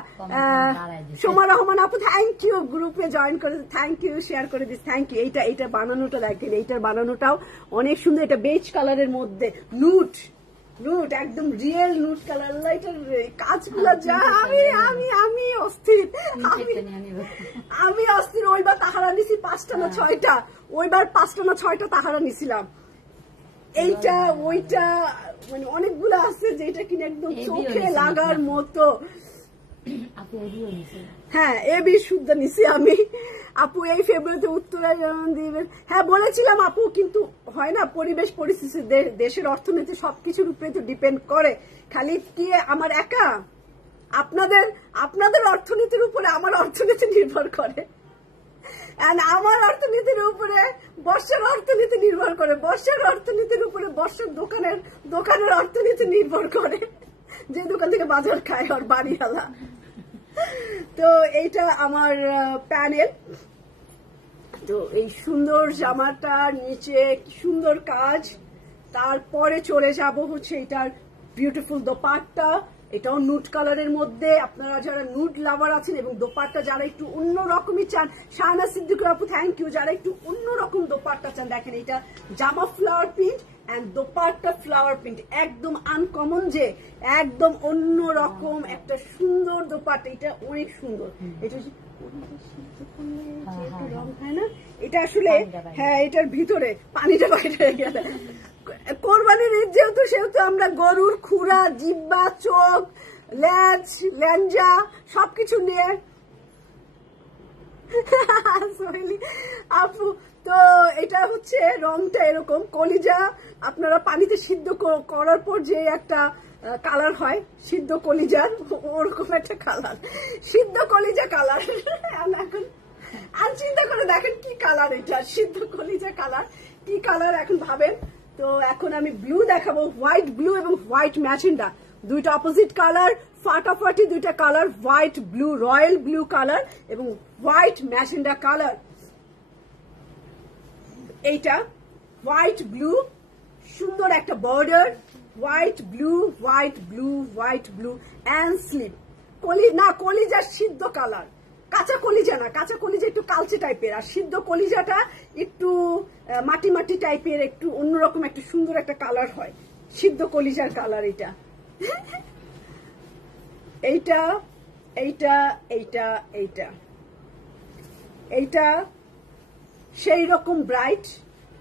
সোমা রহমান আপু থ্যাংক ইউ, গ্রুপে জয়েন করে, থ্যাংক ইউ, শেয়ার করে দিস, থ্যাংক ইউ। এইটা বানানোটা দেখেন, এইটার বানানোটাও অনেক সুন্দর। এটা বেজ কালারের মধ্যে নুট, নুট একদম রিয়েল নুট কালার। এটার কাজগুলো যা, আমি অস্থির, আমি অস্থির। ওইবার তাহারা নিছি 5টা না 6টা, ওইবার 5টা না 6টা তাহারা নিছিলাম। এইটা ওইটা মানে অনেকগুলো আছে যেটা কিনা একদম চোখে লাগার মতো। হ্যাঁ, এবি শুদ্ধ নিছি আমি আপু। এই ফেব্রুয়ারিতে উত্তরায় দিবেন, হ্যাঁ বলেছিলাম আপু, কিন্তু হয় না, পরিবেশ পরিস্থিতি, দেশের অর্থনীতি সবকিছুর উপরে তো ডিপেন্ড করে। খালি কি আমার একা, আপনাদের অর্থনীতির উপরে আমার অর্থনীতি নির্ভর করে, আমার অর্থনীতির উপরে বর্ষার অর্থনীতি নির্ভর করে, বর্ষার অর্থনীতির উপরে বর্ষার দোকানের অর্থনীতি নির্ভর করে, যে দোকান থেকে বাজার খায় আর বাড়িওয়ালা। তো এইটা আমার প্যানেল। তো এই সুন্দর জামাটার নিচে কি সুন্দর কাজ। তারপরে চলে যাব হচ্ছে এটার বিউটিফুল দোপাট্টা, এটাও নুট কালারের মধ্যে। আপনারা যারা নুট লাভার আছেন এবং দোপাট্টা যারা একটু অন্য রকমই চান, শাহনাজ সিদ্দিকুর আপু থ্যাংক ইউ, যারা একটু অন্যরকম দোপাট্টা চান, দেখেন এটা জামা flower print and dupatta flower print, একদম আনকমন, যে একদম অন্য রকম একটা সুন্দর দোপাট্টা। এটা অনেক সুন্দর। এটা রং হয় না, এটা আসলে, হ্যাঁ এটার ভিতরে পানিটা বাইরে গেলে। কোরবানির ঈদ যেহেতু, সেহেতু আমরা গরুর খুরা, জিব্বা, চোখ, লেজ, লেঞ্জা সবকিছু নিয়ে আপু। তো এটা হচ্ছে রংটা এরকম কলিজা, আপনারা পানিতে সিদ্ধ করার পর যে একটা কালার হয় সিদ্ধ কলিজার, ওরকম একটা কালার, সিদ্ধ কলিজা কালার। এখন আর চিন্তা করে দেখেন কি কালার, এটা সিদ্ধ কলিজা কালার, কি কালার এখন ভাবেন। তো এখন আমি ব্লু দেখাবো, হোয়াইট ব্লু এবং হোয়াইট ম্যাজেন্ডা, দুইটা অপোজিট কালার, ফাটাফাটি দুইটা colour, white blue, royal blue colour এবং হোয়াইট ম্যাজেন্ডা কালার। এইটা হোয়াইট ব্লু, সুন্দর একটা border, white blue, white blue, white blue and sleep. কলিজার সিদ্ধ কালার, কাঁচা কলিজা না, কাঁচা কলিজা একটু কালচে টাইপের, আর সিদ্ধ কলিজাটা একটু মাটি মাটি টাইপের, একটু অন্যরকম একটা সুন্দর একটা কালার হয়, সিদ্ধ কলিজার কালার এটা। এইটা এইটা এইটা এইটা এইটা সেই রকম ব্রাইট,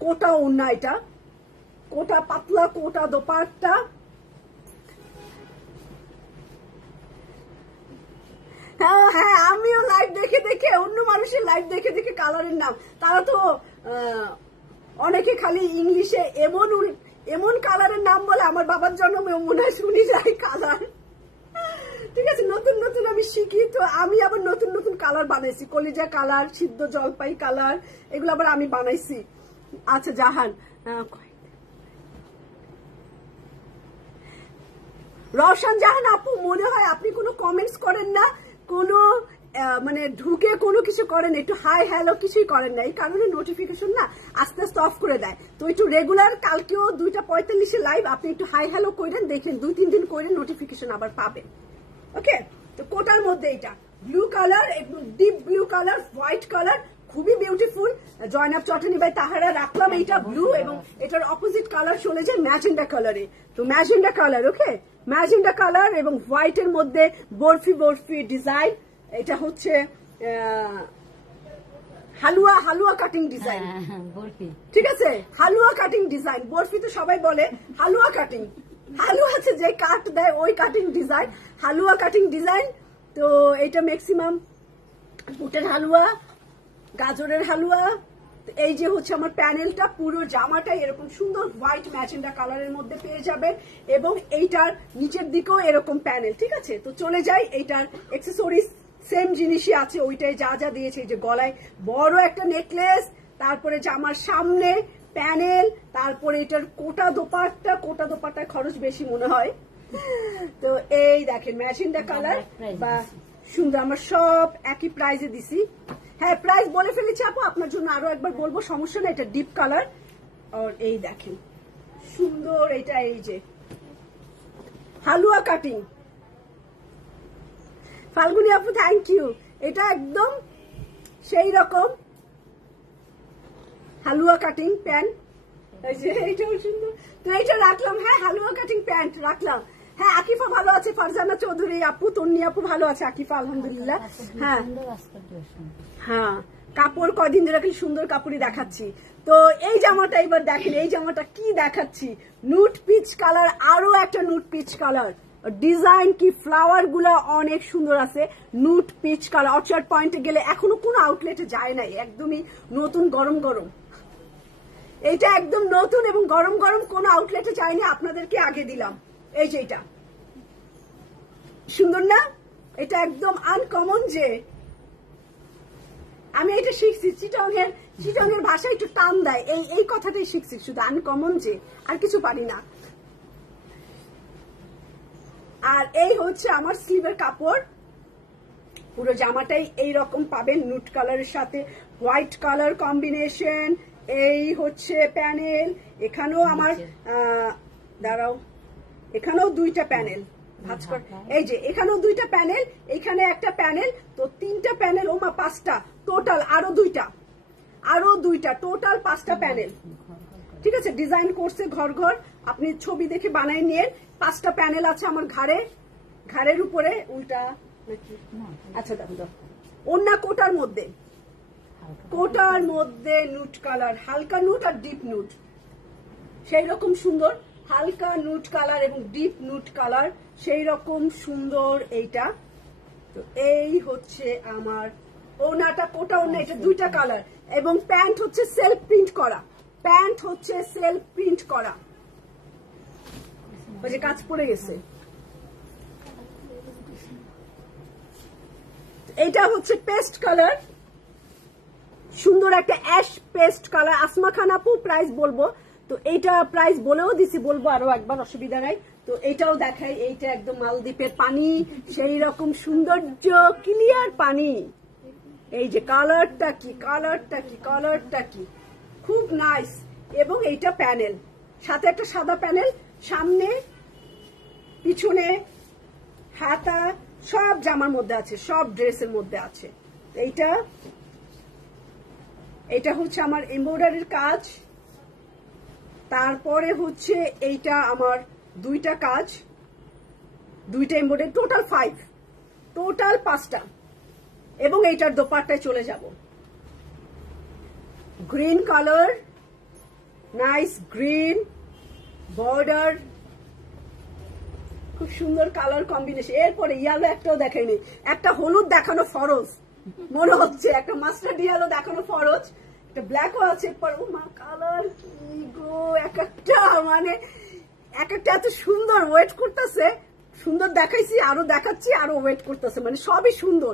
কোটা ওড়না, এটা কোটা পাতলা, কোটা দোপাট্টা। হ্যাঁ হ্যাঁ, আমিও লাইভ দেখে দেখে, অন্য মানুষের লাইভ দেখে দেখে কালারের নাম, তারা তো অনেকে খালি ইংলিশে এমন কালারের নাম বলে, আমার বাবার জন্য মনে হয় শুনি যায় কালার। ঠিক আছে, নতুন নতুন আমি শিখি, তো আমি আবার নতুন নতুন কালার বানাইছি, কলিজা কালার, সিদ্ধ জলপাই কালার, এগুলো আবার আমি বানাইছি। আচ্ছা জাহান, রওশন জাহান আপু, মনে হয় আপনি কোনো কমেন্টস করেন না, কোনো মানে ঢুকে কোনো কিছু করেন, একটু হাই হ্যালো কিছুই করেন না, এই কারণে নোটিফিকেশন না আস্তে আস্তে অফ করে দেয়। তো একটু রেগুলার, কালকেও 2:45 লাইভ, আপনি একটু হাই হ্যালো করেন, দেখেন 2-3 দিন করে নোটিফিকেশন আবার পাবেন। ওকে, তো কোটার মধ্যে এটা ব্লু কালার, একদম deep blue colour, white colour, খুবই বিউটিফুল। জয়নাব চটনি বাই তাহারা রাখলাম এইটা ব্লু, এবং এটার অপোজিট কালার চলে যায় ম্যাজেন্ডা কালারে। তো ম্যাজেন্ডা কালার, ওকে, ম্যাজেন্ডা কালার এবং হোয়াইটের মধ্যে বরফি বরফি ডিজাইন। এটা হচ্ছে হালুয়া, হালুয়া কাটিং ডিজাইন, ঠিক আছে, হালুয়া কাটিং ডিজাইন। বরফি তো সবাই বলে, হালুয়া কাটিং, হালুয়া আছে যে কাট দেয় ওই কাটিং ডিজাইন, হালুয়া কাটিং ডিজাইন। তো এটা ম্যাক্সিমাম বুটের হালুয়া, গাজরের হালুয়া। এই যে হচ্ছে আমার প্যানেলটা, পুরো জামাটাই এরকম সুন্দর হোয়াইট ম্যাজেন্ডা কালারের মধ্যে পেয়ে যাবেন, এবং এইটার নিচের দিকেও এরকম প্যানেল। ঠিক আছে, তো চলে যাই, এইটার অ্যাকসেসরিজ সেম জিনিসই আছে, ওইটাই যা যা দিয়েছে। এই যে গলায় বড় একটা নেকলেস, তারপরে জামার সামনে প্যানেল, তারপরে এটার কোটা দোপাট্টা, কোটা দোপাট্টার খরচ বেশি মনে হয়। তো এই দেখেন ম্যাজেন্ডা কালার, বা সুন্দর, আমার সব একই প্রাইজে দিছি। হ্যাঁ, প্রাইস বলে ফেলেছি আপু, আপনার জন্য আরো একবার বলবো, সমস্যা না। এটা ডিপ কালার, আর এই দেখেন সুন্দর, এটা এই যে হালুয়া কাটিং। ফাল্গুনি আপু থ্যাংক ইউ, এটা একদম সেই রকম হালুয়া কাটিং প্যান্ট, এইটাও সুন্দর। তো এইটা রাখলাম, হ্যাঁ হালুয়া কাটিং প্যান্ট রাখলাম। হ্যাঁ, আকিফা ভালো আছে, ফারজানা চৌধুরী আপু, তন্নি আপু ভালো আছে, আকিফা আলহামদুলিল্লাহ। হ্যাঁ হ্যাঁ, কাপড় কদিন ধরে খালি সুন্দর কাপড়ই দেখাচ্ছি। তো এই জামাটা এবার দেখেন, এই জামাটা কি দেখাচ্ছি, নুট পিচ কালার, আরো একটা নুট পিচ কালার, ডিজাইন কি ফ্লাওয়ার গুলা অনেক সুন্দর আছে, নুট পিচ কালার। অর্চার্ড পয়েন্টে গেলে এখনো কোনো আউটলেটে যায় নাই, একদমই নতুন গরম গরম, এটা একদম নতুন এবং গরম গরম, কোন আউটলেটে যায়নি, আপনাদেরকে আগে দিলাম। এই যে এটা সুন্দর না, এটা একদম আনকমন। যে আমি এটা শিখছি, চিটংয়ের ভাষায় একটু টান দেয়, এই কথাটাই শিখছি, শুধু আনকমন, যে আর কিছু পারি না। আর এই হচ্ছে আমার স্লিভের কাপড়, পুরো জামাটাই এইরকম পাবেন, নুট কালারের সাথে হোয়াইট কালার কম্বিনেশন। এই হচ্ছে প্যানেল, এখানেও আমার দাঁড়াও, এখানেও দুইটা প্যানেল, এই যে এখানেও দুইটা প্যানেল, এখানে একটা প্যানেল, তো 3টা প্যানেল, ওমা 5টা টোটাল, আরো দুইটা টোটাল 5টা প্যানেল। ঠিক আছে, ডিজাইন করছে ঘর ঘর, আপনি ছবি দেখে বানায় নিয়ে। 5টা প্যানেল আছে আমার ঘাড়ের উপরে, উল্টা নাকি, আচ্ছা দেখো, ওন্না কোটার মধ্যে নুট কালার, হালকা নুট আর ডিপ নুট, সেই রকম সুন্দর, হালকা নুট কালার এবং ডিপ নুট কালার, সেই রকম সুন্দর এইটা। তো এই হচ্ছে আমার ওনাটা, কোটা ওনা, এটা 2টা কালার, এবং প্যান্ট হচ্ছে সেলফ প্রিন্ট করা, ওই যে কাজ পড়ে গেছে। এটা হচ্ছে পেস্ট কালার, সুন্দর একটা অ্যাশ পেস্ট কালার। আসমা খান আপু প্রাইস বলবো, তো এইটা প্রাইস বলেও দিছি, বলবো আরো একবার, অসুবিধা নাই। তো এইটাও দেখাই, এইটা একদম মালদ্বীপের পানি, সেই রকম সৌন্দর্য, ক্লিয়ার পানি। এই যে কালারটা কি খুব নাইস। এবং এইটা প্যানেল, সাথে একটা সাদা প্যানেল, সামনে পিছনে হাতা, সব জামার মধ্যে আছে, সব ড্রেসের মধ্যে আছে। এটা হচ্ছে আমার এমব্রয়ডারির কাজ, তারপরে হচ্ছে এইটা আমার 2টা কাজ, 2টা এমব্রয়ডারি, টোটাল টোটাল 5টা। এবং এইটার দোপাট্টায় চলে যাব। Green colour, nice green border, খুব সুন্দর কালার কম্বিনেশন। এরপরে ইয়ালো একটাও দেখায়নি, একটা হলুদ দেখানো ফরজ মনে হচ্ছে, একটা মাস্টার্ড ইয়ালো দেখানো ফরজ, একটা ব্ল্যাকও আছে। কালার কি গো, এক একটা মানে এক একটা এত সুন্দর, ওয়েট করতেছে, সুন্দর দেখাইছি আরো দেখাচ্ছি আরো ওয়েট করতেছে, মানে সবই সুন্দর।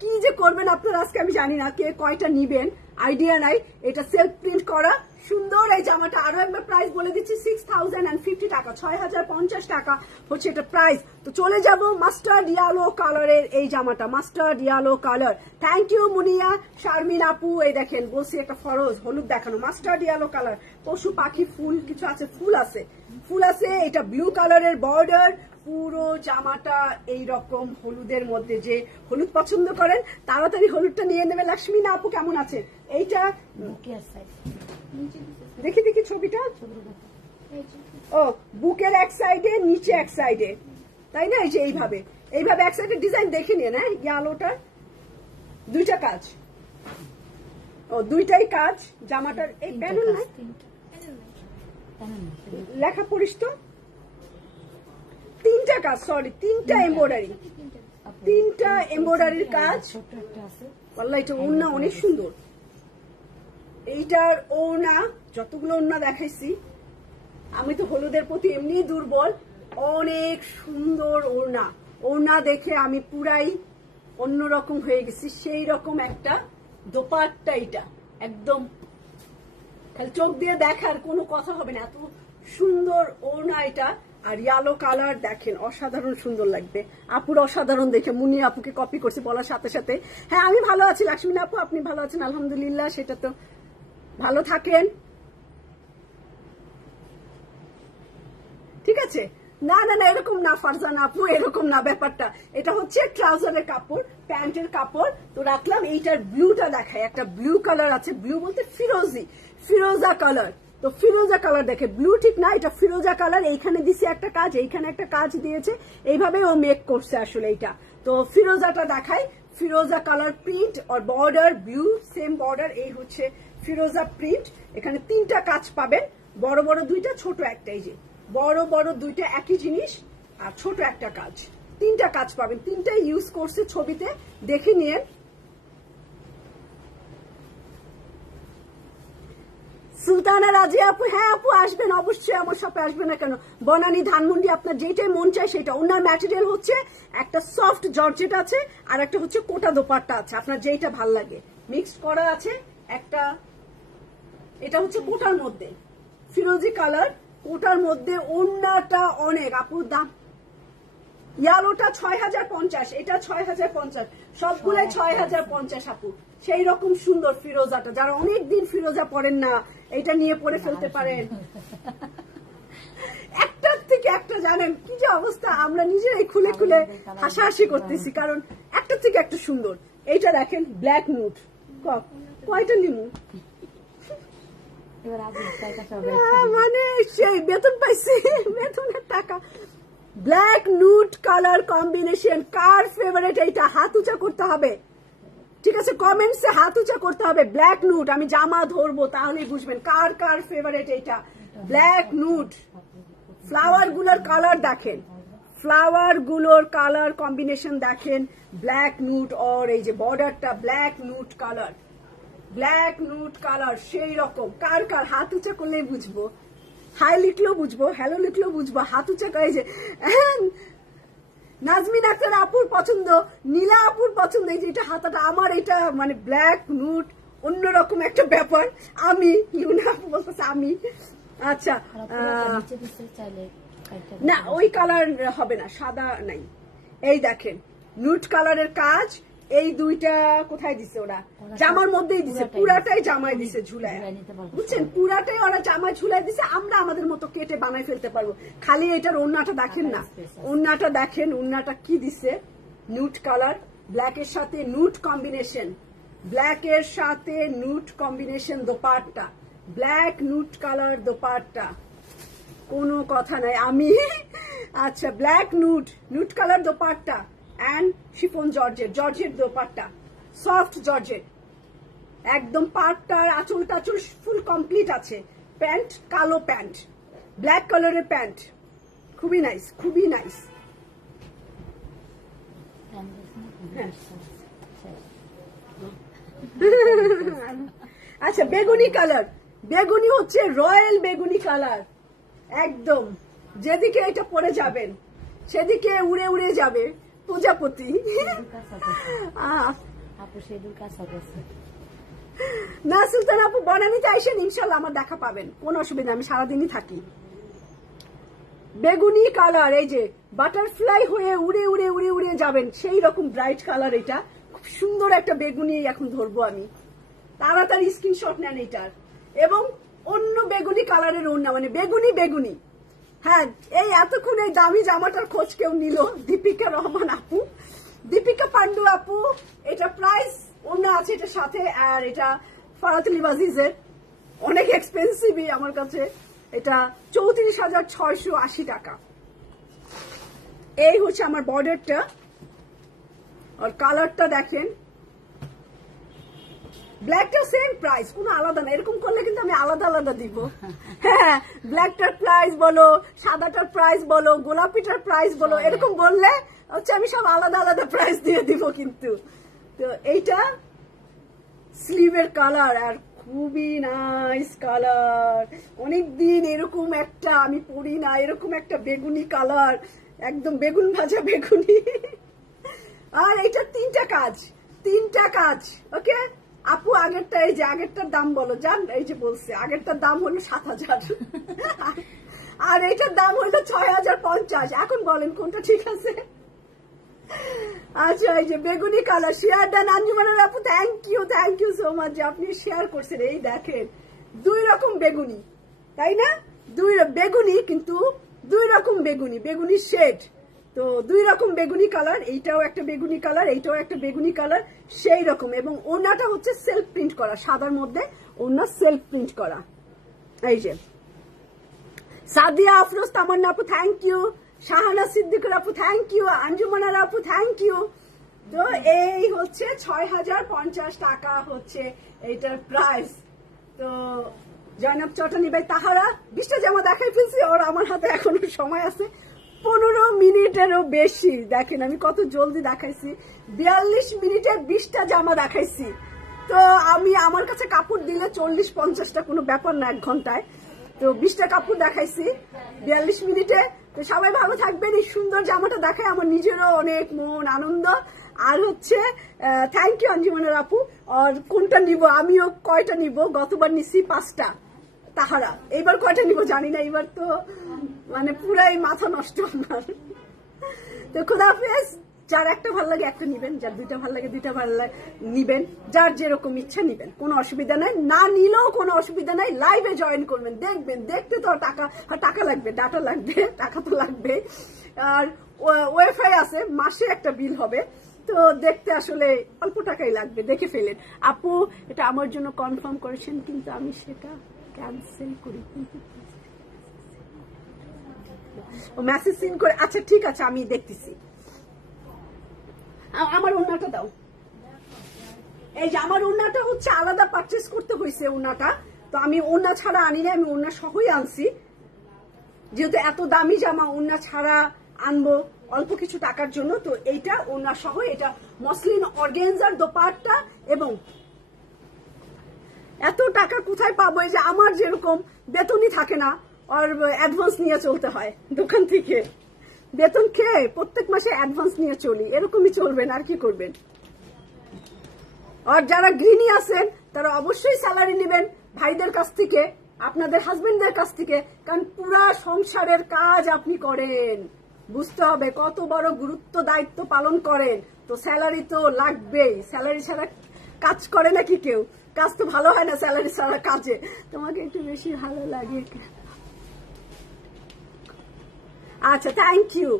কি যে করবেন আপনারা আজকে আমি জানি না, কে কয়টা নিবেন আইডিয়া নাই। এটা সেলফ প্রিন্ট করা সুন্দর এই জামাটা। আরো একবার প্রাইস বলে দিচ্ছি, 6050 টাকা, 6050 টাকা হচ্ছে এটা প্রাইস। তো চলে যাব মাস্টার্ড ইয়ালো কালারের এই জামাটা, mustard yellow colour. Thank you Munia Sharmin আপু। এই দেখেন বলছি একটা ফরজ হলুদ দেখানো, মাস্টার্ড ইয়ালো কালার, পশু পাখি ফুল কিছু আছে, ফুল আছে, ফুল আছে। এটা ব্লু কালারের বর্ডার, পুরো জামাটা এইরকম হলুদের মধ্যে। যে হলুদ পছন্দ করেন তাড়াতাড়ি হলুদটা নিয়ে নেবে। লক্ষ্মী না আপু কেমন আছে? এইটা দেখি দেখি ছবিটা, ও বুকের এক সাইডে নিচে এক সাইডে, তাই না? এই যে এইভাবে এইভাবে এক সাইডে ডিজাইন দেখে নিয়ে না, ইয়ালোটার দুইটা কাজ, ও দুইটাই কাজ জামাটার। এই প্যানেল না, লেখা পড়িস তো, 3টা কাজ, সরি 3টা এমব্রয়ডারি, 3টা এমব্রয়ডারির কাজ। ওয়াল্লাহি এটা ওড়না অনেক সুন্দর। এইটার ওড়না, যতগুলো ওড়না দেখাইছি, আমি তো হলুদের প্রতি এমনি দুর্বল, অনেক সুন্দর ওড়না। ওড়না দেখে আমি পুরাই অন্যরকম হয়ে গেছি, সেই রকম একটা দোপাট্টা। এটা একদম খালি চোখ দিয়ে দেখার কোনো কথা হবে না, এত সুন্দর ওড়না এটা। আর ইয়ালো কালার দেখেন, অসাধারণ সুন্দর লাগবে। আপুর অসাধারণ দেখে মুনি আপুকে কপি করছে বলার সাথে সাথে। হ্যাঁ আমি ভালো আছি লক্ষ্মী আপু, আপনি ভালো আছেন? আলহামদুলিল্লাহ, সেটা তো ভালো থাকেন, ঠিক আছে। না না না এরকম না ফারজানা আপু, এরকম না ব্যাপারটা। এটা হচ্ছে ট্রাউজারের কাপড়, প্যান্টের কাপড়। তো রাখলাম। এইটার ব্লুটা দেখায়, একটা ব্লু কালার আছে, ব্লু বলতে ফিরোজি, ফিরোজা কালার। তো ফিরোজা কালার দেখে, ব্লু ঠিক না, এটা ফিরোজা কালার। এইখানে দিছে একটা কাজ, এইখানে একটা কাজ দিয়েছে, এইভাবে ও মেক করছে আসলে এইটা। তো ফিরোজাটা দেখায়, ফিরোজা কালার প্রিন্ট আর বর্ডার ব্লু, সেম বর্ডার। এই হচ্ছে ফিরোজা প্রিন্ট। এখানে 3টা কাজ পাবেন, বড় বড় 2টা, ছোট একটা। এই যে বড় বড় 2টা একই জিনিস, আর ছোট একটা কাজ, 3টা কাজ পাবেন। 3টাই ইউজ করছে, ছবিতে দেখে নিয়ে। সুলতানা রাজিয়া আপু, হ্যাঁ আপু আসবেন অবশ্যই, আমার সাথে আসবেন না কেন। বনানী ধানমন্ডি, আপনার যেটাই মন চায় সেটা। ওনার ম্যাটেরিয়াল হচ্ছে একটা সফট জর্জেট আছে, আর একটা হচ্ছে কোটা দোপাট্টা আছে, আপনার যেইটা ভাল লাগে মিক্সড করা আছে একটা। এটা হচ্ছে কোটার মধ্যে, ফিরোজি কালার কোটার মধ্যে। ওন্নাটা অনেক আপুর দাম, ইয়ালোটা 6050, এটা 6050, সবগুলাই 6050 আপু। সেই রকম সুন্দর ফিরোজাটা, যারা অনেকদিন ফিরোজা পরেন না, এটা নিয়ে পরে ফেলতে পারেন। একটার থেকে একটা, জানেন কি যে অবস্থা, আমরা নিজেরাই খুলে খুলে হাসাহাসি করতেছি, কারণ একটার থেকে একটা সুন্দর। এইটা দেখেন ব্ল্যাক নুট, কয়টা নিমু, মানে সেই বেতন পাইছি, বেতনের টাকা। ব্ল্যাক নুট কালার কম্বিনেশন, কার ফেভারিট এইটা? হাত উঁচা করতে হবে, ঠিক আছে, কমেন্টসে হাত উঁচা করতে হবে। ব্ল্যাক নুট, আমি জামা ধরবো তাহলেই বুঝবেন কার কার ফেভারিট এইটা। ব্ল্যাক নুট, ফ্লাওয়ার গুলোর কালার দেখেন, ফ্লাওয়ার গুলোর কালার কম্বিনেশন দেখেন। ব্ল্যাক নুট, আর এই যে বর্ডারটা black nude colour, black nude colour সেই রকম। কার কার হাত উঁচা করলেই বুঝবো, হাই লিখলেও বুঝবো, হ্যালো লিখলেও বুঝবো, হাত উঁচা করে। যে নাজমিন আক্তার আপুর পছন্দ, নীলা আপুর পছন্দ। এই যে এটা হাতাটা আমার, এটা মানে ব্ল্যাক নুট অন্যরকম একটা ব্যাপার। আমি ইউনা আপু বলতেছে আমি, আচ্ছা না ওই কালার হবে না, সাদা নাই। এই দেখেন নুট কালারের কাজ, এই 2টা কোথায় দিছে ওরা? জামার মধ্যেই দিছে, পুরাটাই জামায় দিছে ঝুলায়, বুঝছেন, পুরাটাই ওরা জামায় ঝুলায় দিছে। আমরা আমাদের মতো কেটে বানাই ফেলতে পারবো। খালি এটার ওড়নাটা দেখেন না, ওড়নাটা দেখেন, ওড়নাটা কি দিছে, নুট কালার, ব্ল্যাকের সাথে নুট কম্বিনেশন, ব্ল্যাকের সাথে nude combination dupatta, black nude colour dupatta, কোনো কথা নাই। আমি আচ্ছা black nude, nude colour dupatta, and chiffon georgette dupatta, soft georgette, একদম পাটটার আঁচল টাচল ফুল কমপ্লিট আছে। প্যান্ট কালো প্যান্ট, ব্ল্যাক কালারের প্যান্ট, খুবই নাইস, খুবই নাইস। আচ্ছা বেগুনি কালার, বেগুনি হচ্ছে রয়্যাল বেগুনি কালার, একদম যেদিকে এটা পরে যাবেন সেদিকে উড়ে উড়ে যাবে প্রজাপতি। না সুলতান আপু বনানীতে আইসেন, ইনশাল্লাহ আমার দেখা পাবেন, কোন অসুবিধা, আমি সারাদিনই থাকি। বেগুনি কালার, এই যে বাটারফ্লাই হয়ে উড়ে উড়ে উড়ে উড়ে যাবেন সেই রকম ব্রাইট কালার, এটা খুব সুন্দর একটা বেগুনি এখন ধরবো আমি, তাড়াতাড়ি স্ক্রিনশট নেন এটার। এবং অন্য বেগুনি কালারের ওড়না, মানে বেগুনি বেগুনি। হ্যাঁ এই এতক্ষণ এই দামি জামাটার খোঁজ কেউ নিল, দীপিকা রহমান আপু, দীপিকা পান্ডু আপু, এটা প্রাইস ওড়না আছে এটার সাথে, আর এটা ফারাতুল আজিজের, অনেক এক্সপেন্সিভই আমার কাছে, এটা 34,680 টাকা। এই হচ্ছে আমার বর্ডারটা, আর কালারটা দেখেন, ব্ল্যাকটা সেম প্রাইস, কোনো আলাদা না, এরকম করলে কিন্তু আমি আলাদা আলাদা দিব। হ্যাঁ ব্ল্যাকটার প্রাইস বলো, সাদাটার প্রাইস বলো, গোলাপিটার প্রাইস বলো, এরকম বললে হচ্ছে আমি সব আলাদা আলাদা প্রাইস দিয়ে দিব কিন্তু। তো এইটা স্লিভের কালার, আর খুবই নাইস কালার, অনেকদিন এরকম একটা আমি পরি না, এরকম একটা বেগুনি কালার, একদম বেগুন ভাজা বেগুনি। আর এটা তিনটা কাজ, ওকে আপু। আগেরটা, এই যে আগেরটার দাম বলো, জান এই যে বলছে আগেরটার দাম হলো 7,000 আর এইটার দাম হলো 6,050। এখন বলেন কোনটা ঠিক আছে? আচ্ছা এই যে বেগুনি কালার, শেয়ার ডান আঞ্জুমানের আপু, থ্যাংক ইউ সো মাচ যে আপনি শেয়ার করছেন। এই দেখেন দুই রকম বেগুনি, তাই না? দুই বেগুনি, কিন্তু দুই রকম বেগুনি শেড, তো দুই রকম বেগুনি কালার, এইটাও একটা বেগুনি কালার, এইটাও একটা বেগুনি কালার, সেই রকম। এবং ওনাটা হচ্ছে সেলফ প্রিন্ট করা, সাদার মধ্যে ওনা সেলফ প্রিন্ট করা। এই যে সাদিয়া আফরোজ তামান্না আপু থ্যাংক ইউ, শাহানা সিদ্দিকুর আপু থ্যাংক ইউ, আঞ্জুমানার আপু থ্যাংক ইউ। তো এই হচ্ছে 6,050 টাকা হচ্ছে এইটার প্রাইস। তো জয়নাব চটনি ভাই তাহারা 20টা জামা দেখাই ফেলছি, আর আমার হাতে এখনো সময় আছে 15 মিনিটেরও বেশি। দেখেন আমি কত জলদি দেখাইছি, 42 মিনিটে 20টা জামা দেখাইছি। তো আমি আমার কাছে কাপড় দিলে 40-50টা কোনো ব্যাপার না এক ঘন্টায়, তো 20টা কাপড় দেখাইছি 42 মিনিটে। তো সবাই ভালো থাকবেন, এই সুন্দর জামাটা দেখায় আমার নিজেরও অনেক মন আনন্দ। আর হচ্ছে থ্যাংক ইউ আঞ্জুমানের আপু। আর কোনটা নিব, আমিও কয়টা নিব, গতবার নিছি 5টা তাহারা, এইবার কয়টা নিব জানি না, এইবার তো মানে পুরাই মাথা নষ্ট আমার। তো খুদাহাফেজ, যার একটা ভালো লাগে একটা নিবেন, যার দুইটা ভালো লাগে দুইটা ভালো লাগে নিবেন, যার যেরকম ইচ্ছা নিবেন, কোনো অসুবিধা নাই, না নিলেও কোনো অসুবিধা নাই। লাইভে জয়েন করবেন, দেখবেন, দেখতে তো টাকা লাগবে, ডাটা লাগবে, টাকা তো লাগবে। আর ওয়াইফাই আছে, মাসে একটা বিল হবে, তো দেখতে আসলে অল্প টাকাই লাগবে, দেখে ফেলেন। আপু এটা আমার জন্য কনফার্ম করেছেন, কিন্তু আমি সেটা ক্যান্সেল করি, কিন্তু মেসেজ সিন করে, আচ্ছা ঠিক আছে আমি দেখতেছি। আমার ওড়নাটা দাও, এই যে আমার ওড়নাটা হচ্ছে আলাদা পারচেস করতে হয়েছে ওড়নাটা, তো আমি ওড়না ছাড়া আনি না, আমি ওড়না সহই আনছি, যেহেতু এত দামি জামা ওড়না ছাড়া আনবো অল্প কিছু টাকার জন্য। তো এইটা ওড়না সহ, এটা মসলিন অর্গানজার দোপাট্টা, এবং এত টাকা কোথায় পাবো? এই যে আমার যেরকম বেতনই থাকে না, আর অ্যাডভান্স নিয়ে চলতে হয় দোকান থেকে, বেতন খেয়ে প্রত্যেক মাসে অ্যাডভান্স নিয়ে চলি, এরকমই চলবেন, আর কি করবেন। আর যারা গৃহিণী আছেন তারা অবশ্যই স্যালারি নেবেন ভাইদের কাছ থেকে, আপনাদের হাজবেন্ডদের কাছ থেকে, কারণ পুরা সংসারের কাজ আপনি করেন, বুঝতে হবে কত বড় গুরুত্ব দায়িত্ব পালন করেন, তো স্যালারি তো লাগবেই। স্যালারি ছাড়া কাজ করে নাকি কেউ? কাজ তো ভালো হয় না স্যালারি ছাড়া কাজে। তোমাকে একটু বেশি ভালো লাগে। আচ্ছা থ্যাংক ইউ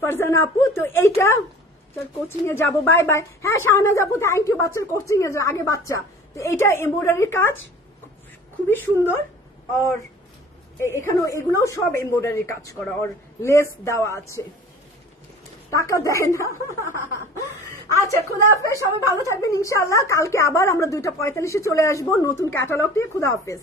ফারজানা আপু। তো এইটা কোচিং এ যাবো, বাই বাই। হ্যাঁ শাহনাজ আপু থ্যাংক ইউ, বাচ্চার কোচিং এ আগে বাচ্চা। তো এইটা এমব্রয়ডারির কাজ খুবই সুন্দর, আর এখানেও এগুলোও সব এমব্রয়ডারির কাজ করা, আর লেস দেওয়া আছে। টাকা দেয় না। আচ্ছা, খুদা হাফেজ, সবাই ভালো থাকবেন ইনশাআল্লাহ। কালকে আবার আমরা 2:45 চলে আসবো নতুন ক্যাটালগ দিয়ে। খুদা হাফেজ।